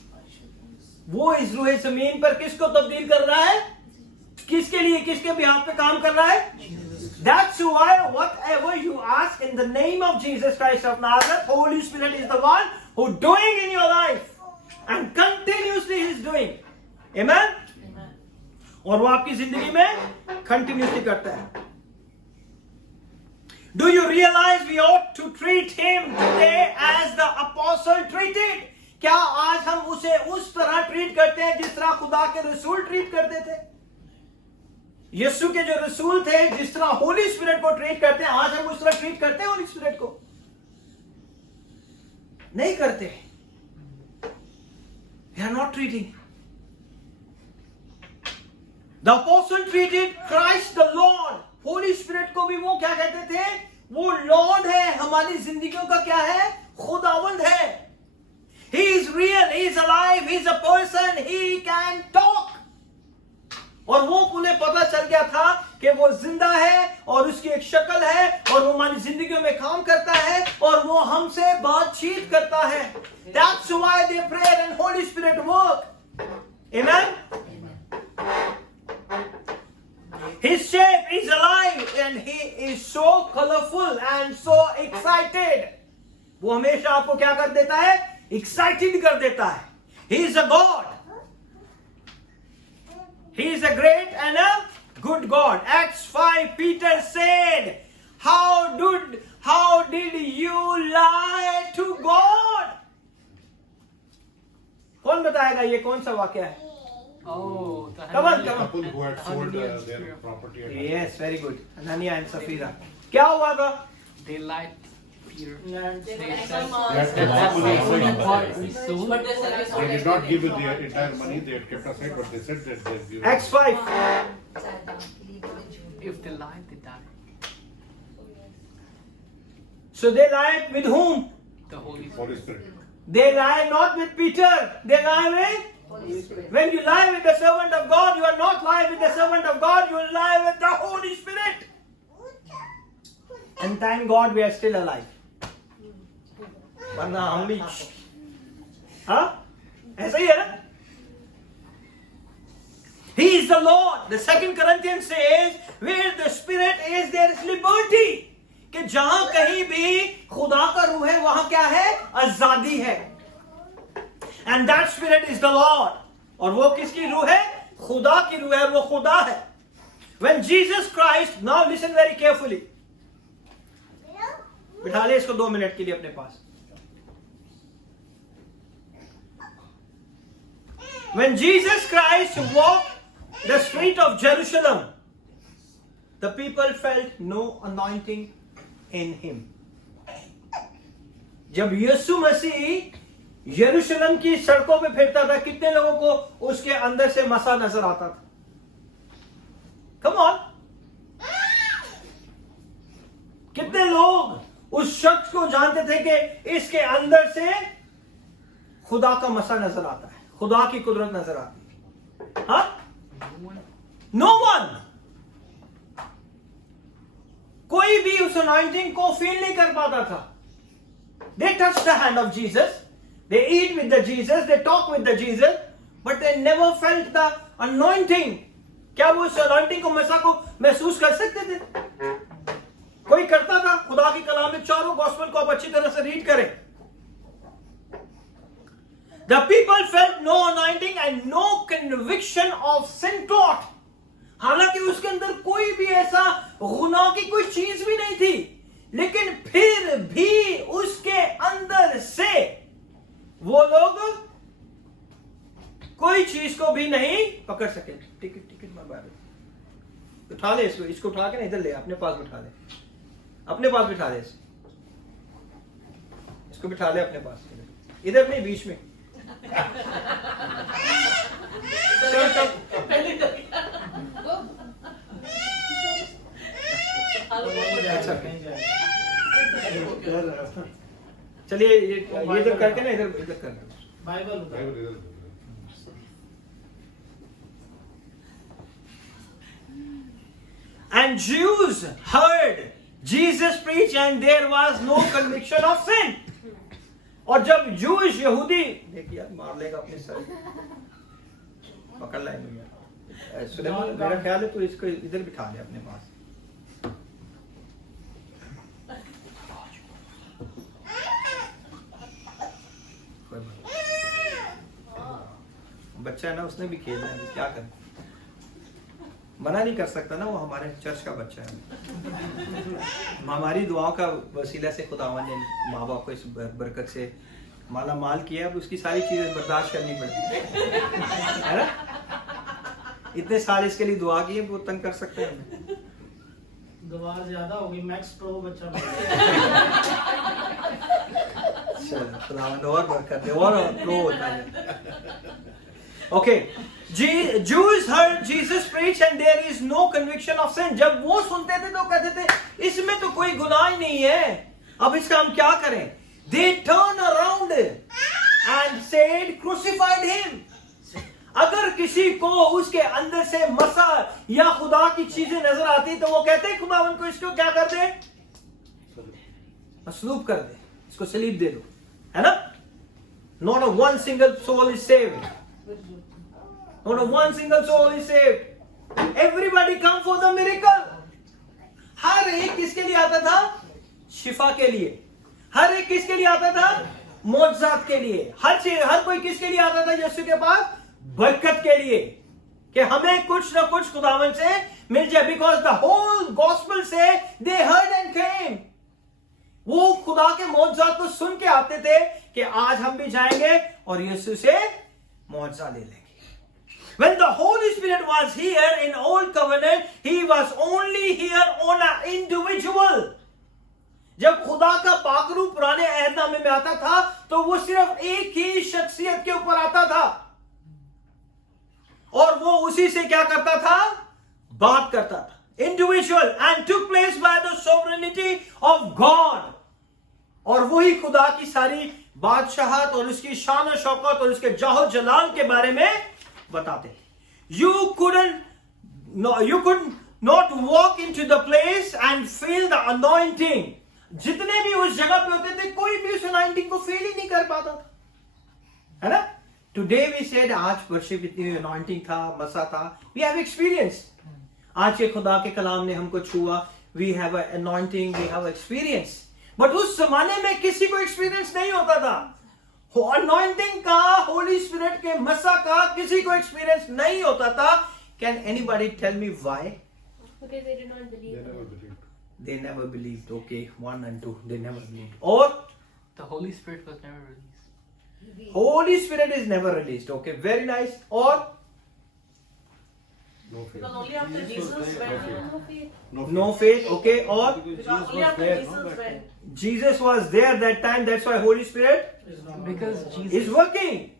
वो इस रूह ज़मीन पर किसको तब्दील कर रहा है? किसके लिए, किसके बिहाफ पे काम कर रहा है? That's why whatever you ask in the name of Jesus Christ of Nazareth, Holy Spirit is the one who doing in your life and continuously is doing. Amen? और वो आपकी जिंदगी में continuously करता है. Do you realize we ought to treat him today as the apostle treated? क्या आज हम उसे उस तरह ट्रीट करते हैं जिस तरह खुदा के रसूल ट्रीट करते थे? यीशु के जो रसूल थे जिस तरह होली स्पिरिट को ट्रीट करते हैं, आज हम उस तरह ट्रीट करते हैं होली स्पिरिट को? नहीं करते. We are not treating. The apostle treated Christ the Lord. Holi spirit को भी वो क्या कहते थे? वो लॉर्ड है, हमारी जिंदगियों का क्या है? खुदावंद है. He is real, he is alive, he is a person, he can talk. और वो उन्हें पता चल गया था कि वो जिंदा है और उसकी एक शक्ल है और वो हमारी जिंदगियों में काम करता है और वो हमसे बातचीत करता है. That's why they pray and Holy Spirit work. Amen? His shape is alive and he is so colorful and so excited. वो हमेशा आपको क्या कर देता है? Excited कर देता है. He is a God. He is a great and a good God. Acts 5, Peter said, How did you lie to God? कौन बताएगा ये कौन सा वाक्य है? Oh, the Come on, The come on. couple who had sold Ananias their here. property. at Yes, very good. Anania and Sapphira. क्या हुआ था? They lied Peter. They They were said Yes, that that's the yes, only yes. part we sold. They did not give it the entire money, they had kept aside, but they said that they give. Acts 5. If they lied, they died. So they lied with whom? The Holy Holy Spirit. Spirit. They lie not with Peter. They lie with? Holy Spirit. When you lie with the servant of God, you are not lying with the servant of God, you lie with the Holy Spirit. And thank God we are still alive. वरना हम भी हाँ ऐसा ही है ना? He is the Lord. The 2 Corinthians says, where the Spirit is, there is liberty. कि जहां कहीं भी खुदा का रूह है वहां क्या है? आजादी है. And that Spirit is the Lord. और वो किसकी रूह है? खुदा की रूह है, वो खुदा है. When Jesus Christ, now listen very carefully. बिठा ले इसको 2 मिनट के लिए अपने पास. When Jesus Christ walked the street of Jerusalem, the people felt no anointing in him. जब यीशु मसीह यरूशलेम की सड़कों पे फिरता था, कितने लोगों को उसके अंदर से मसा नजर आता था? Come on. कितने लोग उस शख्स को जानते थे कि इसके अंदर से खुदा का मसा नजर आता है, खुदा की कुदरत नजर आती है? हाँ? No one. कोई भी उस अनॉइंटिंग को फील नहीं कर पाता था. They touched the hand of Jesus, they eat with the Jesus, they talk with the Jesus, but they never felt the anointing. क्या वो उस अनॉइंटिंग को मसा को महसूस कर सकते थे? कोई करता था? खुदा की कलाम में चारों गॉस्पेल को आप अच्छी तरह से रीड करें. The people felt no anointing and no conviction of sin thought. हालांकि उसके अंदर कोई भी ऐसा गुनाह की कोई चीज भी नहीं थी, लेकिन फिर भी उसके अंदर से वो लोग कोई चीज को भी नहीं पकड़ सके. टिकट बाइबल उठा ले, इसको उठा के ना इधर ले, अपने पास बिठा ले, अपने पास बिठा ले, इसको बिठा ले अपने पास, इधर नहीं बीच में. चल. चलिए ये इधर करके ना इधर इधर करना। Bible Bible is- And Jews heard Jesus preach and there was no conviction of sin. और जब Jewish यहूदी देखिए यार मार लेगा अपने सर पकड़ लाएंगे सुलेमान मेरा ख्याल है तो इसको इधर बिठा ले अपने पास बच्चा है ना उसने भी खेलना है क्या करें मना नहीं कर सकता ना वो हमारे चर्च का बच्चा है हमारी दुआओं का वसीला से खुदावन ने माँ बाप को इस बरकत से माला माल किया अब उसकी सारी चीजें बर्दाश्त करनी पड़ती है ना इतने साल इसके लिए दुआ की वो तंग कर सकते हैं हमें दोबारा ज्यादा होगी मैक्स प्रो बच्चा चलो खुदावन और बरकत दे और प्रो होता है Okay, Jews heard Jesus preach and there is no conviction of sin. जब वो सुनते थे तो कहते थे इसमें तो कोई गुनाह ही नहीं है अब इसका हम क्या करें They turned around and said crucified him. अगर किसी को उसके अंदर से मसा या खुदा की चीजें नजर आती तो वो कहते खुदावन को इसको क्या कर दे मसलूब कर दे इसको सलीब दे दो है ना Not a one single soul is saved. Not a one single soul is saved. Everybody come for the miracle. हर एक किसके लिए आता था शिफा के लिए हर एक किसके लिए आता था मौजज़ात के लिए हर कोई किसके लिए आता था यीशु के पास बरकत के लिए कि हमें कुछ ना कुछ खुदावन से मिल जाए बिकॉज द होल गॉस्पेल से दे हर्ड एंड केम वो खुदा के मौजज़ात को सुन के आते थे कि आज हम भी जाएंगे और यीशु से मौजज़ा ले लेंगे When the Holy Spirit was here in Old Covenant, He was only here on an individual. जब खुदा का पाकरू पुराने अहदनामे में आता था तो वो सिर्फ एक ही शख्सियत के ऊपर आता था और वो उसी से क्या करता था बात करता था individual and took place by the sovereignty of God. और वही खुदा की सारी बादशाहत और उसकी शान और शौकत और उसके जाहो जलाल के बारे में बताते You could not walk into the place and feel the anointing. जितने भी उस जगह पे होते थे कोई भी उस anointing को फील ही नहीं कर पाता था है ना Today we said आज वर्शिप इतनी anointing था मसा था we have experience आज के खुदा के कलाम ने हमको छुआ we have an anointing we have experience but उस जमाने में किसी को experience नहीं होता था anointing का होली स्पिरिट के मसा का किसी को एक्सपीरियंस नहीं होता था can anybody tell me why Because they did not believe. They never believed. they never believed okay 1 and 2 they never believed or The Holy Spirit was never released. holy spirit is never released okay very nice or No faith. Because only after Jesus went. No faith. no faith okay or Because only after Jesus went. Jesus was there that time that's why holy spirit Because is Jesus, working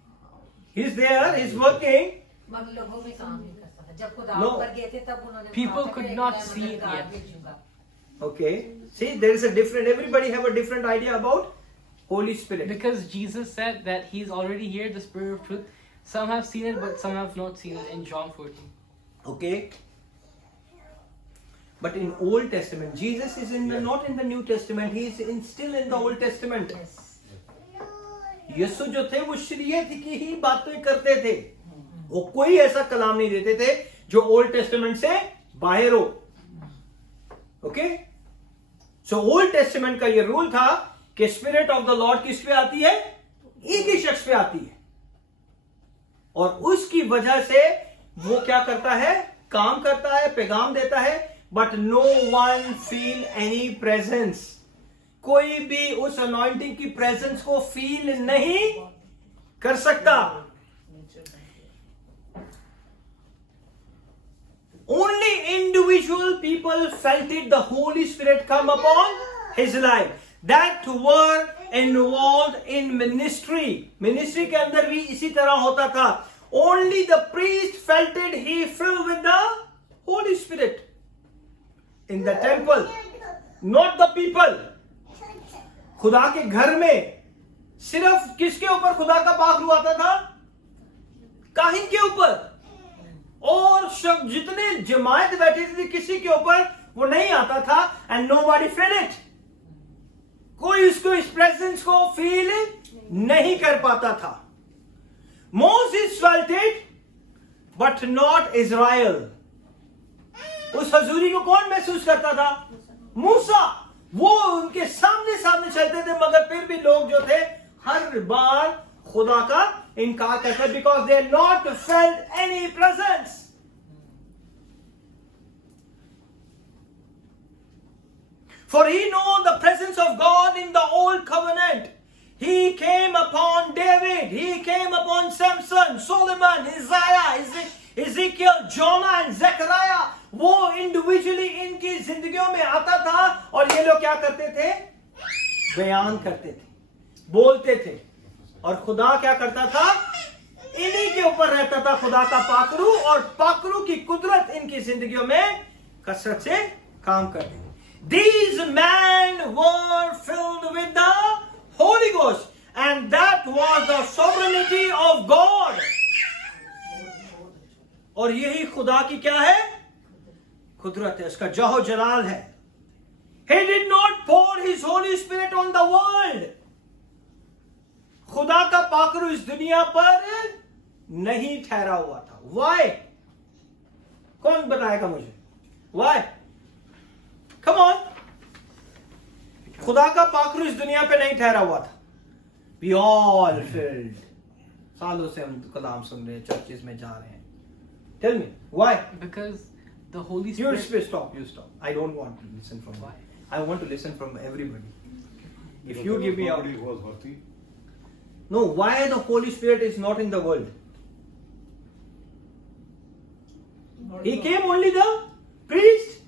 he's there he's working मगर लोगों में काम नहीं करता था जब खुदा No. ऊपर गए थे तब उन्होंने People कहा था could कि not मैं see it मददगार yet. भेजूंगा। okay see there is a different everybody have a different idea about holy spirit because Jesus said that He's already here, the Spirit of Truth. Some have seen it, but some have not seen it. In John 14. Okay. But in Old Testament, Jesus is in the, not in the New Testament. He is still in the Old Testament. यीशु जो थे वो शरीयत की ही बातें करते थे वो कोई ऐसा कलाम नहीं देते थे जो ओल्ड टेस्टामेंट से बाहर हो ओके सो ओल्ड टेस्टामेंट का ये रूल था कि स्पिरिट ऑफ द लॉर्ड किस पे आती है एक ही शख्स पे आती है और उसकी वजह से वो क्या करता है काम करता है पैगाम देता है but no one feel any presence कोई भी उस अनॉइंटिंग की प्रेजेंस को फील नहीं कर सकता only individual people felt it the Holy Spirit come upon his life that were involved in ministry के अंदर भी इसी तरह होता था only the priest felt it he filled with the Holy Spirit in the temple not the people खुदा के घर में सिर्फ किसके ऊपर खुदा का पाखरू आता था? काहिन के ऊपर। और सब जितने जमायत बैठी थी किसी के ऊपर वो नहीं आता था। And nobody felt it. कोई उसको इस प्रेजेंस को फील नहीं कर पाता था। Moses felt it but not Israel. उस हजूरी को कौन महसूस करता था? मूसा। वो उनके सामने सामने चलते थे, मगर फिर भी लोग जो थे हर बार खुदा का इनकार करते, because they not felt any presence. For he know the presence of God in the old covenant. He came upon David. He came upon Samson, Solomon, Isaiah, Ezekiel, Jonah and Zechariah. वो individually इनकी जिंदगियों में आता था और ये लोग क्या करते थे? बयान करते थे, बोलते थे। और खुदा क्या करता था? इन्हीं के ऊपर रहता था खुदा का पाखरू, और पाखरू की कुदरत इनकी जिंदगियों में कसरत से काम करती थी। These men were filled with the Holy Ghost, and that was the sovereignty of God. और यही खुदा की क्या है? कुदरत है, उसका जहो जलाल है। He did not pour his Holy Spirit on the world. खुदा का पाखरू इस दुनिया पर नहीं ठहरा हुआ था। Why? कौन बताएगा मुझे? Why? Come on. खुदा का पाखरू इस दुनिया पे नहीं ठहरा हुआ था। We all filled. सालों से हम कलाम सुन रहे हैं, चर्चेस में जा रहे हैं। Tell me, why? Because the Holy You Spirit. stop. I don't want to listen from Why? you. I want to listen from everybody. If Because you there give was me nobody a... who was worthy. No, why the Holy Spirit is not in the world? He came only the priest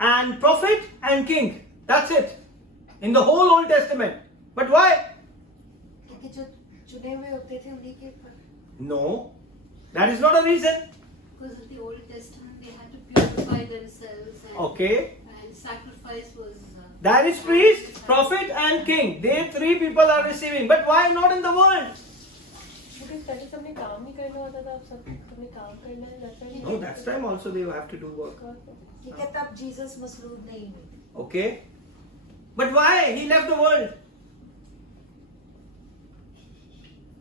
and prophet and king. That's it. In the whole Old Testament. But why? क्योंकि जो चुने हुए होते थे उन्हीं के ऊपर। No. That is not a reason. Because of the Old Testament, they had to purify themselves. And, Okay. And sacrifice was. That is priest, prophet and king. They three people are receiving. But why not in the world? Because पहले सबने काम ही करना होता था, अब सबने काम करना है। That's why No, that time also they have to do work. ठीक है, तब जीसस मसलूब नहीं हुए। Okay. But why? He left the world.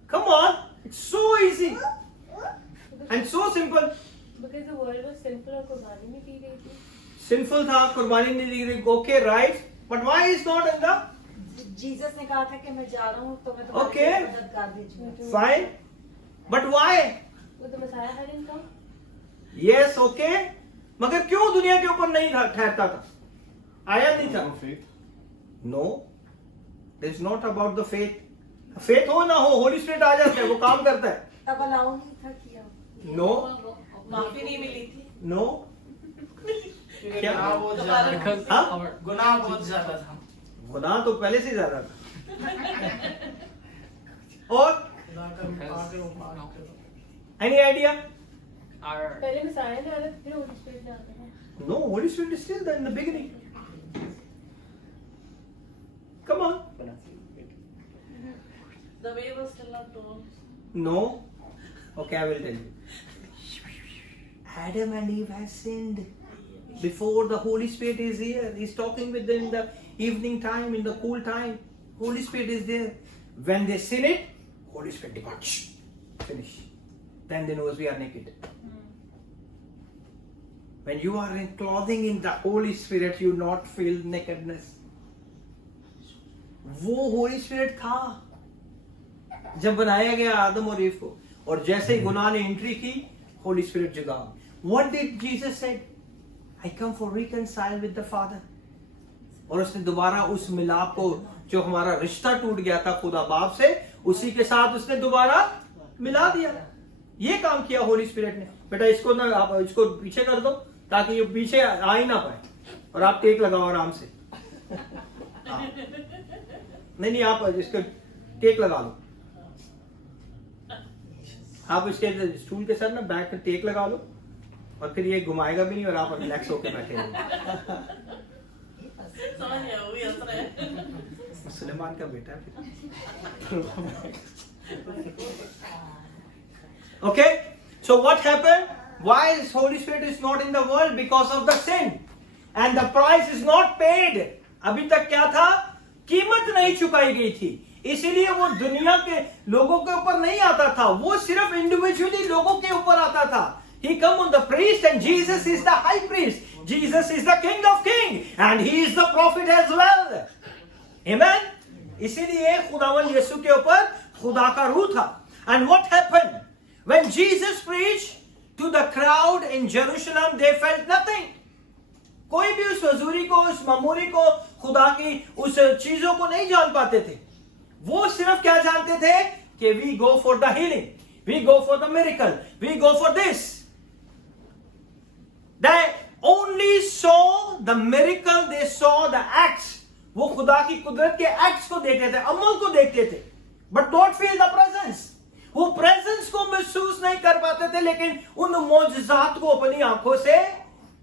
Come on. It's so easy. And so simple. Because the world was sinful और कुर्बानी नहीं की गई थी। Sinful था, कुर्बानी नहीं दी गई। Okay, right. But why is not in the... Jesus ने कहा था कि मैं जा रहा हूँ तो मैं तुम्हारे Okay. लिए मददगार भेजूंगा। Fine. But why? वो तो मसाया हर इनका। Yes, okay. मगर क्यों दुनिया के ऊपर नहीं ठहरता था? आया नहीं था। No faith. No. It's not about the faith. Faith हो ना हो, Holy Spirit आ जाता है, वो काम करता है। तब अलाउ नहीं था किया। No. माफी नहीं मिली थी। No. क्योंकि क्या? गुनाह बहुत ज्यादा Because Huh? our गुनाह बहुत ज्यादा था। गुनाह तो पहले से ज्यादा था। और खुदा का आगे वो माफ करो। any idea? पहले मसाया ने आया फिर होली स्पिरिट ने आता था। No, Holy Spirit is still there in the beginning. Come on. The way was still not told. No. Okay, I will tell you. Adam and Eve have sinned before the Holy Spirit is here. He's talking with them in the evening time, in the cool time. Holy Spirit is there. When they sin it, Holy Spirit departs. Finish. Then they knows we are naked. When you are in clothing in the Holy Spirit, you not feel nakedness. वो Holi spirit था जब बनाया गया आदम और ewe को, और जैसे ही गुनाह ने एंट्री की, होली स्पिरिट जगा। What did Jesus said? I come for reconcile with the Father. और उसने दोबारा उस मिलाप को, जो हमारा रिश्ता टूट गया था खुदा बाप से, उसी के साथ उसने दोबारा मिला दिया। ये काम किया होली स्पिरिट ने। बेटा इसको ना, आप इसको पीछे कर दो ताकि ये पीछे आ ही ना पाए, और आप टेक लगाओ आराम से। हाँ। नहीं, आप इसको टेक लगा लो। आप इसके स्टूल के साथ ना बैक टेक लगा लो, और फिर ये घुमाएगा भी नहीं, और आप रिलैक्स होकर बैठे रहोगे। समझ गया, वो भी हंस रहा है। सुलेमान का बेटा है। Okay, so what happened? Why is Holy Spirit is not in the world? Because of the sin, and the price is not paid. अभी तक क्या था? कीमत नहीं चुकाई गई थी, इसीलिए वो दुनिया के लोगों के ऊपर नहीं आता था, वो सिर्फ इंडिविजुअली लोगों के ऊपर आता था। He come on the priest, and Jesus is the high priest. Jesus is the King of Kings, and He is the prophet as well. Amen. इसीलिए खुदावन यीशु के ऊपर खुदा का रूह था। And what happened when Jesus preached to the crowd in Jerusalem? They felt nothing. कोई भी उस हजूरी को, उस मामूली को, खुदा की उस चीजों को नहीं जान पाते थे। वो सिर्फ क्या जानते थे कि we go for the healing, we go for the miracle, we go for this. They only saw the miracle, they saw the acts. वो खुदा की कुदरत के एक्ट्स को देखते थे, अमल को देखते थे, but not feel the presence. वो प्रेजेंस को महसूस नहीं कर पाते थे, लेकिन उन मौजज़ात को अपनी आंखों से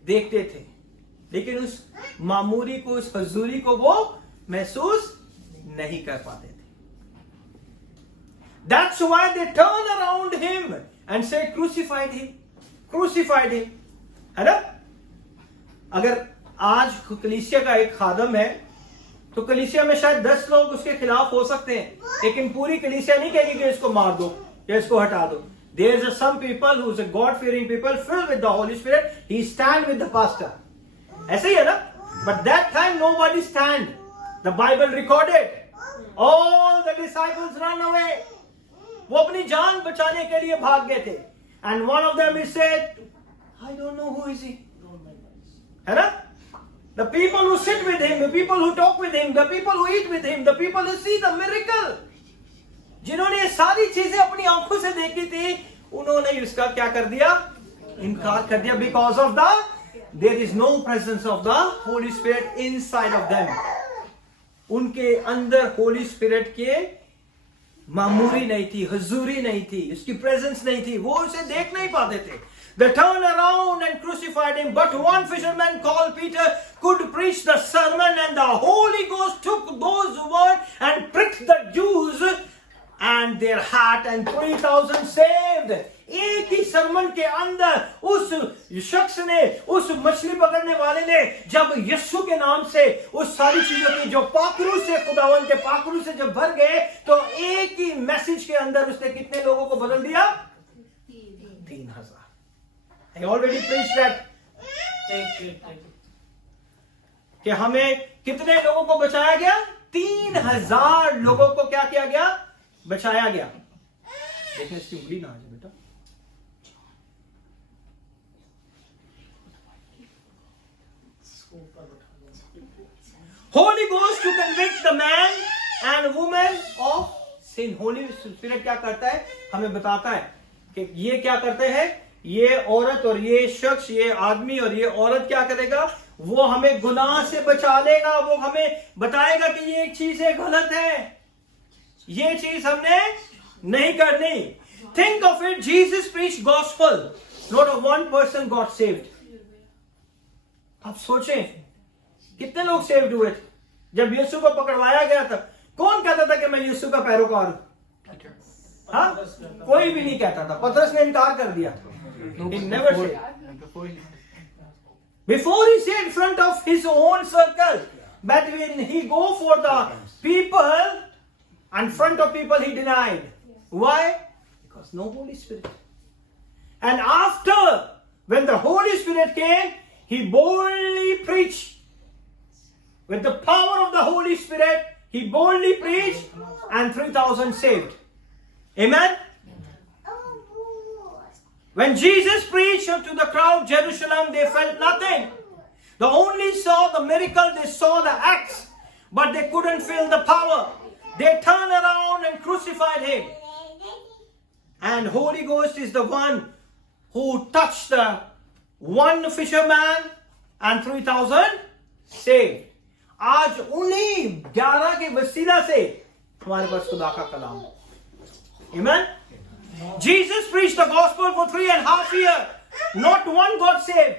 देखते थे, लेकिन उस मामूली को, उस हजूरी को वो महसूस नहीं कर पाते थे। That's why they turn around him and say, crucified him, crucified him. है ना? अगर आज कलीसिया का एक खादम है, तो कलीसिया में शायद 10 लोग उसके खिलाफ हो सकते हैं, लेकिन पूरी कलीसिया नहीं कहेगी कि इसको मार दो या इसको हटा दो। There is some people who is a God-fearing people filled with the Holy Spirit. He stand with the pastor. ऐसे ही है ना? But that time nobody stand. The Bible recorded. All the disciples run away. वो अपनी जान बचाने के लिए भाग गए थे। And one of them he said, I don't know who is he. है ना? The people who sit with him, the people who talk with him, the people who eat with him, the people who see the miracle, जिन्होंने ये सारी चीजें अपनी आंखों से देखी थी, उन्होंने इसका क्या कर दिया? इनकार कर दिया। Because of the there is no presence of the Holy Spirit inside of them. उनके अंदर Holy Spirit के मामूरी नहीं थी, हजूरी नहीं थी, उसकी प्रेजेंस नहीं थी, वो उसे देख नहीं पाते थे। They turned around and crucified him, but one fisherman called Peter could preach the sermon, and the Holy Ghost took those words and pricked the Jews and their heart, and 3,000 saved. एक ही सरमन के अंदर उस शख्स ने, उस मछली पकड़ने वाले ने, जब यीशु के नाम से उस सारी चीजों की जो पाखरू से, खुदावन के पाखरू से जब भर गए, तो एक ही मैसेज के अंदर उसने कितने लोगों को बदल दिया? 3,000। I already preached that. कि हमें कितने लोगों को बचाया गया? 3,000 लोगों को क्या किया गया? बचाया गया। देखिए इसकी उंगली ना आ जाए बेटा। Holy Ghost to convict the man and woman of sin. Holy Spirit क्या करता है? हमें बताता है कि ये क्या करते हैं, ये औरत और ये शख्स, ये आदमी और ये औरत क्या करेगा? वो हमें गुनाह से बचा लेगा। वो हमें बताएगा कि ये एक चीज है, गलत है, ये चीज हमने नहीं करनी। Think of it, Jesus preached gospel, not a one person got saved. आप सोचें कितने लोग सेव्ड हुए थे जब यीशु को पकड़वाया गया था? कौन कहता था कि मैं यीशु का पैरोकार हूं? हाँ, कोई भी नहीं कहता था। पतरस ने इनकार कर दिया। He never said. Before he said in front of his own circle, but when he go for the people, in front of people he denied. Why? Because no Holy Spirit. And after, when the Holy Spirit came, he boldly preached. With the power of the Holy Spirit, he boldly preached, and 3,000 saved. Amen? When Jesus preached to the crowd, Jerusalem, they felt nothing. They only saw the miracle, they saw the acts, but they couldn't feel the power. They turned around and crucified him. And Holy Ghost is the one who touched the one fisherman and 3,000 saved. आज उन्हीं 11 के वसीला से हमारे पास खुदा का कलाम है। Amen? Jesus preached the gospel for 3.5 years. Not one got saved.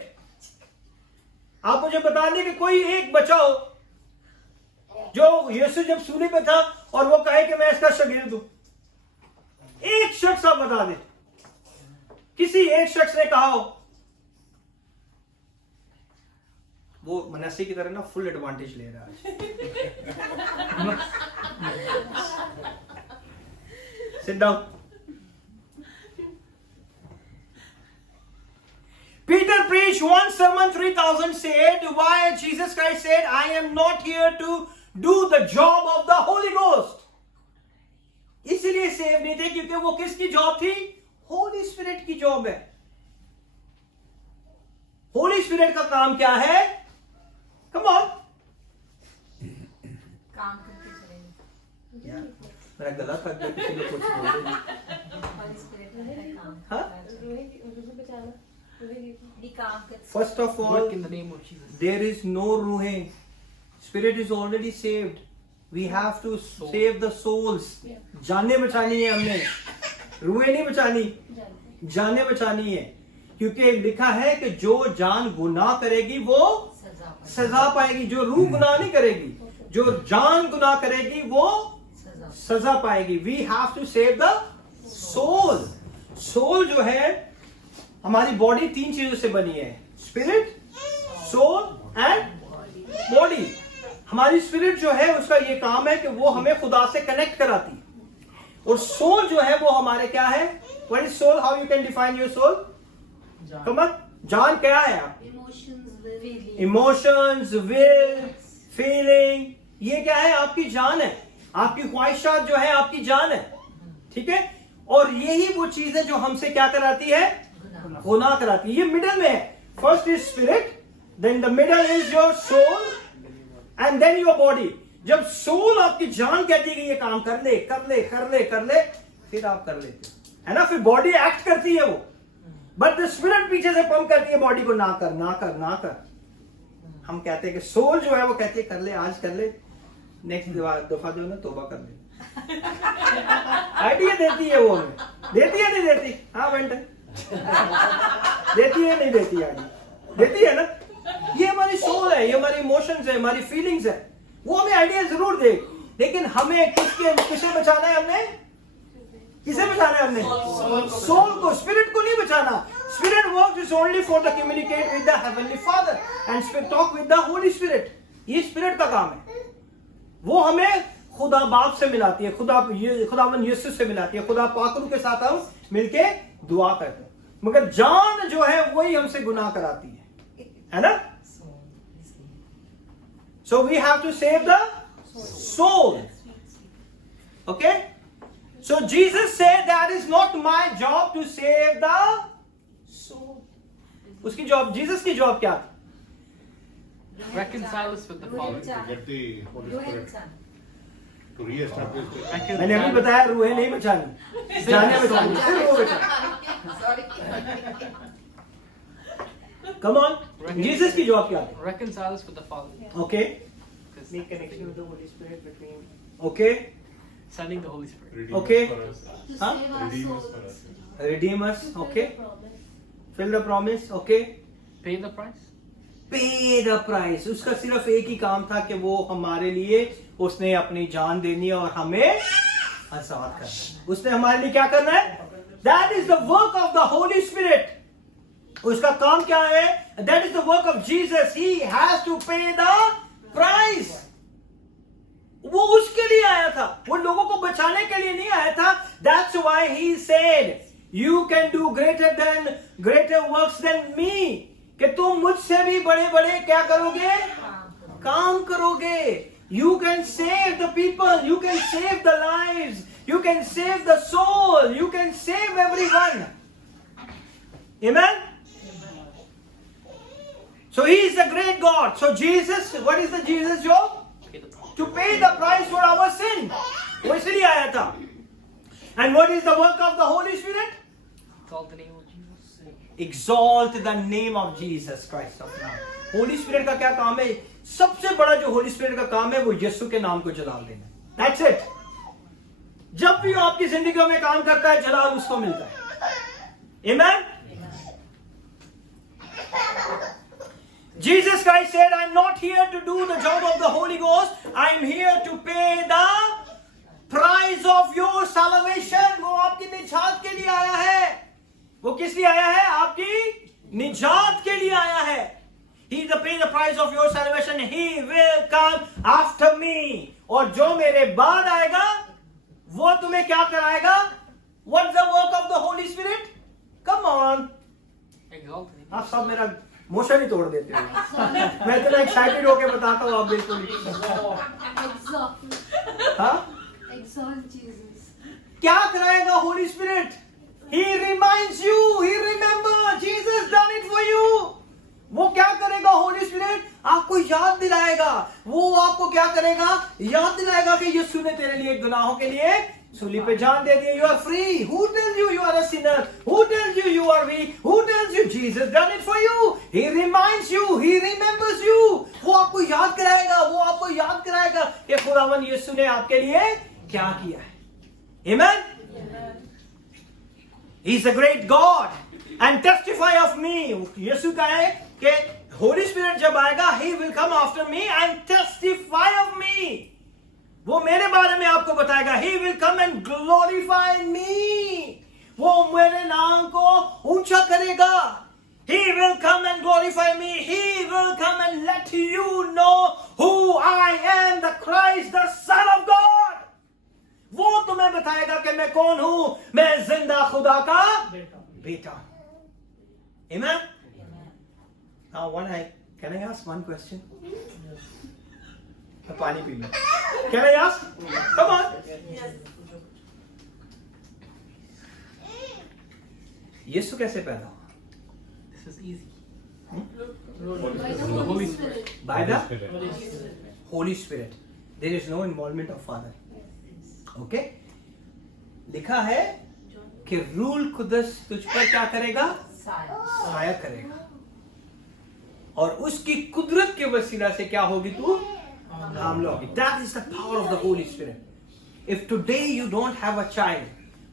आप मुझे बता दें कि कोई एक बचा हो जो यीशु जब सूली पे था और वो कहे कि मैं इसका शागिर्द हूं, एक शख्स आप बता दे, किसी एक शख्स ने कहा हो। वो मनस्सी की तरह ना फुल एडवांटेज ले रहा है। Sit down. Peter preached one sermon, 3,000 said, why Jesus Christ said, I am not here to do the job of the Holy Ghost. इसलिए सेव नहीं थे क्योंकि वो किसकी जॉब थी? होली स्पिरिट की जॉब है। होली स्पिरिट का काम क्या है? Come on. काम करके चलेंगे। मेरा गला थक गया, किसी लोग कुछ बोल रहे हैं। होली स्पिरिट का काम। हाँ? भी काम कर। First of all, Work in the name of Jesus. there is no ruhe. Spirit is already saved. We have to save the souls. जाने बचानी है हमने, रूहें नहीं बचानी, जाने बचानी है। क्योंकि लिखा है कि जो जान गुनाह करेगी वो सजा पाएगी, जो रूह गुनाह नहीं करेगी, जो जान गुनाह करेगी वो सजा पाएगी। We have to save the soul. Soul जो है, हमारी बॉडी 3 चीजों से बनी है, स्पिरिट, सोल एंड बॉडी। हमारी स्पिरिट जो है उसका ये काम है कि वो हमें खुदा से कनेक्ट कराती है, और सोल जो है वो हमारे क्या है? What is soul? How you can define your soul? कमर, जान क्या है? आप इमोशंस, विल, फीलिंग, ये क्या है? आपकी जान है, आपकी ख्वाहिशात जो है आपकी जान है, ठीक है। और यही वो चीज है जो हमसे क्या कराती है? गुनाह कराती है। ये मिडल में है। First is spirit, then the middle is your soul and then your body. जब सोल आपकी जान कहती है कि ये काम कर ले कर ले कर ले कर ले, फिर आप कर लेते है ना, फिर बॉडी एक्ट करती है वो, बट द स्पिरिट पीछे से पंप करती है बॉडी को, ना कर ना कर ना कर। हम कहते हैं कि सोल जो है वो कहती है कर ले, आज कर ले, नेक्स्ट दफा जो है ना तौबा कर ले। आइडिया देती है वो, हमें देती है नहीं देती? हाँ बेंटन देती है नहीं देती? आइडिया देती है ना। ये हमारी सोल है, ये हमारी इमोशंस है, हमारी फीलिंग्स है, वो हमें आइडिया जरूर दे, लेकिन हमें किसे बचाना है? हमने किसे बचाना है? हमने सोल को, स्पिरिट को नहीं बचाना। Spirit work is only for the communicate with the heavenly father and talk with the Holy spirit. ये स्पिरिट का काम है, वो हमें खुदा बाप से मिलाती है, खुदावन यीशु से मिलाती है, खुदा पाकरू के साथ हम मिलके दुआ करते हैं। मगर जान जो है वही हमसे गुनाह कराती है ना। So we have to save the soul. Okay? So Jesus said that is not my job to save the soul. उसकी जॉब, जीसस की जॉब क्या थी? Reconcile us with the Father. To get the Holy Spirit, to re-establish the मैंने अभी बताया रूहें नहीं बचानी, जाने बचानी, सिर्फ वो बचानी। Come on, जीसस की जॉब क्या थी? Reconcile us with the Father. Okay? Because Make connection with the Holy Spirit between. Okay? sending the Holy Spirit. redeem Okay. us for us. Huh? Redeem us for us. Redeem us. Okay? Fill the promise. Okay? Pay the price. Pay the price. उसका सिर्फ एक ही काम था कि वो हमारे लिए उसने अपनी जान देनी है और हमें आजाद करना है। उसने हमारे लिए क्या करना है? That is the work of the Holy Spirit. उसका काम क्या है? That is the work of Jesus. He has to pay the price. वो उसके लिए आया था, वो लोगों को बचाने के लिए नहीं आया था। That's why he said, you can do greater works than me. कि तुम मुझसे भी बड़े बड़े क्या करोगे? काम करोगे। You can save the people, you can save the lives, you can save the soul, you can save everyone. Amen? So he is the great God. So Jesus, what is the Jesus job? Pay the price. To pay the price for our sin. वो इसलिए आया था. And what is the work of the Holy Spirit? Exalt the name of Jesus. Exalt the name of Jesus Christ of Nazareth. Holy Spirit का क्या काम है? सबसे बड़ा जो Holy Spirit का काम है वो यीशु के नाम को जलाल देना. That's it. जब भी वो आपकी जिंदगी में काम करता है, जलाल उसको मिलता है. Amen? Jesus Christ said, I'm not here to do the job of the Holy Ghost. I'm here to pay the price of your salvation. वो आपकी निजात के लिए आया है. वो किस लिए आया है? आपकी निजात के लिए आया है. He will pay the price of your salvation. He will come after me. और जो मेरे बाद आएगा, वो तुम्हें क्या कराएगा? What's the work of the Holy Spirit? Come on. Exalted. आप सब मेरा मोशन ही तोड़ देते हो. मैं इतना एक्साइटेड होके बताता हूँ आप बिल्कुल. हाँ? Exalt Jesus. क्या कराएगा Holy Spirit? He reminds you. He remembers. Jesus done it for you. वो क्या करेगा होली स्पिरिट? आपको याद दिलाएगा. वो आपको क्या करेगा? याद दिलाएगा कि यीशु ने तेरे लिए गुनाहों के लिए सूली पे जान दे दिया. You are free. Who tells you you are a sinner? Who tells you you are weak? Who tells you Jesus done it for you? He reminds you. He remembers you. वो आपको याद कराएगा. वो आपको याद कराएगा कि खुदावन यीशु ने आपके लिए क्या किया है. Amen. He is a great God. And testify of me. यीशु का है कि होली स्पिरिट जब आएगा, he will come after me and testify of me. वो मेरे बारे में आपको बताएगा. He will come and glorify me. वो मेरे नाम को ऊंचा करेगा. He will come and glorify me. He will come and let you know who I am, the Christ, the Son of God. वो तुम्हें बताएगा कि मैं कौन हूं. मैं जिंदा खुदा का बेटा. Amen. Now, can I ask one question? पानी P low. Can I ask? Come on. यीशु कैसे पैदा हुआ? This is easy. By the Holy Spirit. By the Holy Spirit. There is no involvement of Father. Okay? लिखा है कि rule कुदस तुझ पर क्या करेगा? साया करेगा. और उसकी कुदरत के वसीला से क्या होगी तू? काम लोगी. That is the power of the Holy Spirit. If today you don't have a child,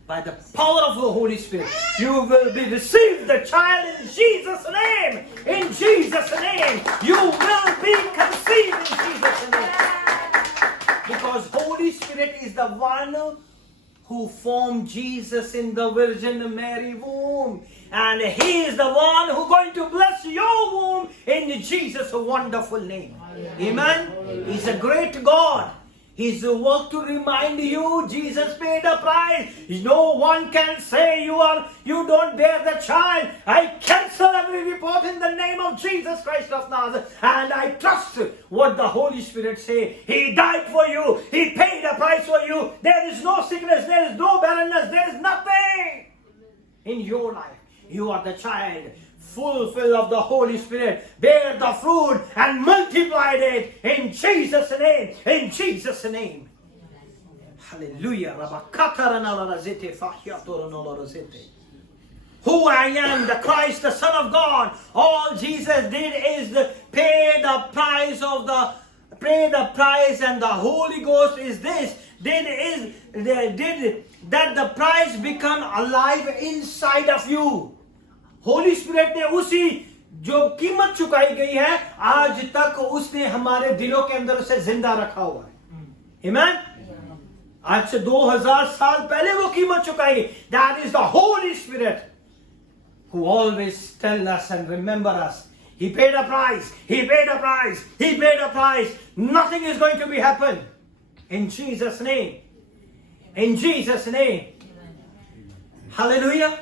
by the power of the Holy Spirit, you will be received the child in Jesus' name. In Jesus' name, you will be conceived in Jesus' name. Because Holy Spirit is the one who formed Jesus in the Virgin Mary womb. And He is the one who going to bless your womb in Jesus' wonderful name. Amen. He's a great God. He's work to remind you Jesus paid a price. No one can say you don't bear the child. I cancel every report in the name of Jesus Christ of Nazareth. And I trust what the Holy Spirit say. He died for you. He paid a price for you. There is no sickness. There is no barrenness. There is nothing in your life. You are the child, full of the Holy Spirit. Bear the fruit and multiplied it in Jesus' name. In Jesus' name. Hallelujah. Who I am, the Christ, the Son of God. All Jesus did is pay the price and the Holy Ghost is this. Did that the price become alive inside of you. Holi spirit ने उसी जो कीमत चुकाई गई है आज तक उसने हमारे दिलों के अंदर उसे जिंदा रखा हुआ है. Amen. आज से 2000 साल पहले वो कीमत चुकाई गई. That is the Holy Spirit who always tell us and remember us. He paid a price. He paid a price. He paid a price. Nothing is going to be happen. In Jesus' name. In Jesus' name. Hallelujah.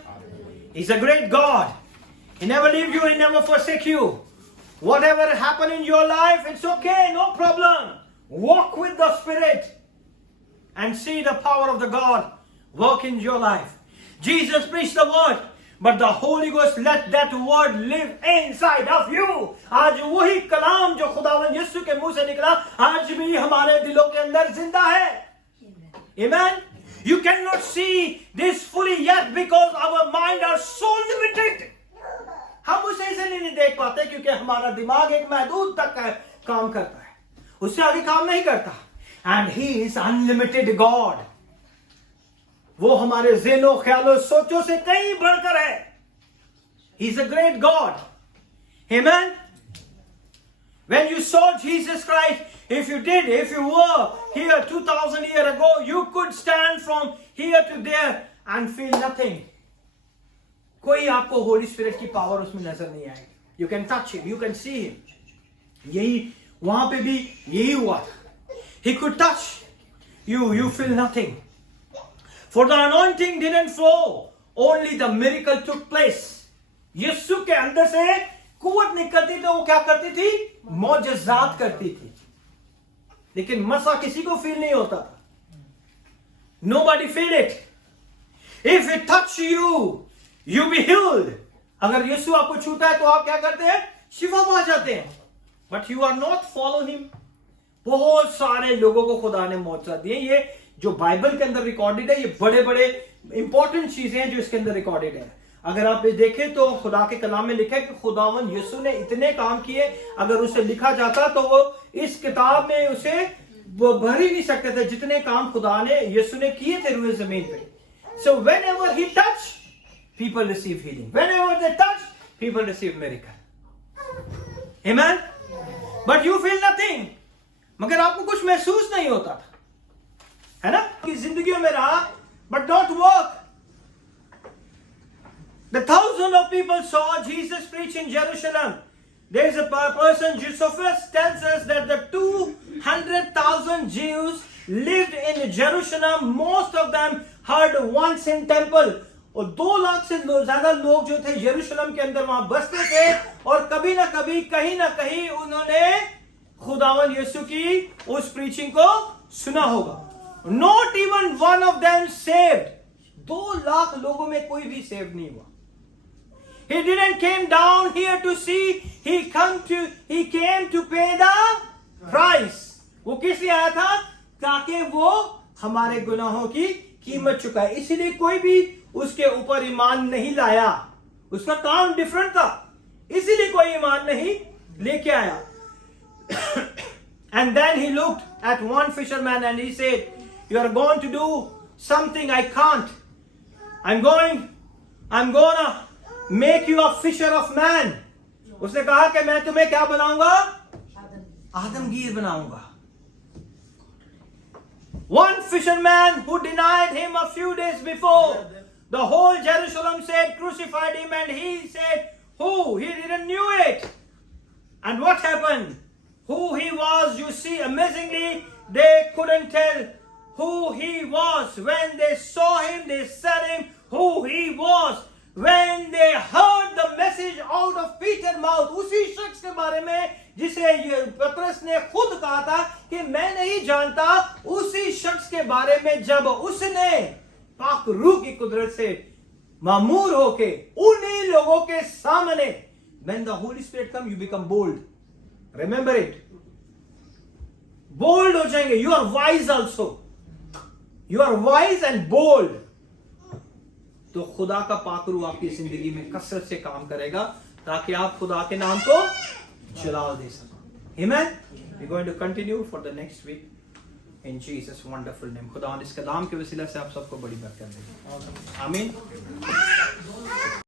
He's a great God. He never leave you. He never forsake you. Whatever happened in your life, it's okay. No problem. Walk with the Spirit and see the power of the God work in your life. Jesus preached the word, but the Holy Ghost let that word live inside of you. आज वही कलाम जो खुदावंद यीशु के मुंह से निकला आज भी हमारे दिलों के अंदर जिंदा है. Amen. You cannot see this fully yet because our mind are so limited. हम उसे इसलिए नहीं देख पाते क्योंकि हमारा दिमाग एक महदूद तक काम करता है. उससे आगे काम नहीं करता. And He is unlimited God. वो हमारे ज़हनों ख्यालों सोचों से कहीं बढ़कर है. He is a great God. Amen. When you saw Jesus Christ, if you were here 2000 years ago, you could stand from here to there and feel nothing. कोई आपको Holi spirit की पावर उसमें नजर नहीं आएगी. You can touch him, you can see him. यही वहां पे भी यही हुआ था. He could touch you feel nothing. For the anointing didn't flow, only the miracle took place. यीशु के अंदर से कुव्वत निकलती तो वो क्या करती थी? मौजज़ात करती थी. लेकिन मसा किसी को फील नहीं होता था. Nobody feel it. If it touch you, you be healed. अगर यीशु आपको छूता है तो आप क्या करते हैं? शिफा पा जाते हैं. But you are not follow him. बहुत सारे लोगों को खुदा ने मौजज़ात दिए. ये जो बाइबल के अंदर रिकॉर्डेड है, ये बड़े बड़े इंपॉर्टेंट चीजें हैं जो इसके अंदर रिकॉर्डेड है. अगर आप देखें तो खुदा के कलाम में लिखा है कि खुदावन यीशु ने इतने काम किए, अगर उसे लिखा जाता तो वो इस किताब में उसे वो भर ही नहीं सकते थे जितने काम खुदा ने यीशु ने किए थे रूए जमीन पे. So whenever he touched, people receive healing. Whenever they touch, people receive miracle. Amen. But you feel nothing. मगर आपको कुछ महसूस नहीं होता था, है ना? कि जिंदगियों में रहा, but not work. The thousands of people saw Jesus preach in Jerusalem. There is a person, Josephus tells us that the 200,000 Jews lived in Jerusalem. Most of them heard once in temple. और 2 लाख से ज्यादा लोग जो थे यरूशलेम के अंदर वहां बसते थे, और कभी ना कभी कहीं ना कहीं उन्होंने खुदावन यीशु की उस प्रीचिंग को सुना होगा. Not even one of them saved. 2 lakh लोगों में कोई भी सेव नहीं हुआ. He didn't came down here to see. He came to pay the price. वो किस लिए आया था? ताकि वो हमारे गुनाहों की कीमत चुकाए. इसीलिए कोई भी उसके ऊपर ईमान नहीं लाया. उसका काम डिफरेंट था, इसीलिए कोई ईमान नहीं लेके आया. And then he looked at one fisherman and he said, "You are going to do something I can't. I'm gonna make you a fisher of man." उसने कहा कि मैं तुम्हें क्या बनाऊंगा? आदमगीर बनाऊंगा. One fisherman who denied him a few days before, the whole Jerusalem said, crucified him, and he said, who? He didn't knew it. And what happened? Who he was, you see, amazingly, they couldn't tell who he was. When they saw him, they said him who he was. When they heard the message out of Peter's mouth, उसी शख्स के बारे में जिसे पतरस ने खुद कहा था कि मैं नहीं जानता, उसी शख्स के बारे में जब उसने पाक रूह की कुदरत से मामूर होके उन्हीं लोगों के सामने, when the Holy Spirit comes, you become bold. Remember it. Bold हो जाएंगे. You are wise also. You are wise and bold. तो खुदा का पाक रूह आपकी जिंदगी में कसरत से काम करेगा ताकि आप खुदा के नाम को जलाल दे सको. Amen. We're going to continue for the next week in Jesus wonderful name. खुदा इस कलाम के वसीला से आप सबको बड़ी बरकत देगा. आमीन.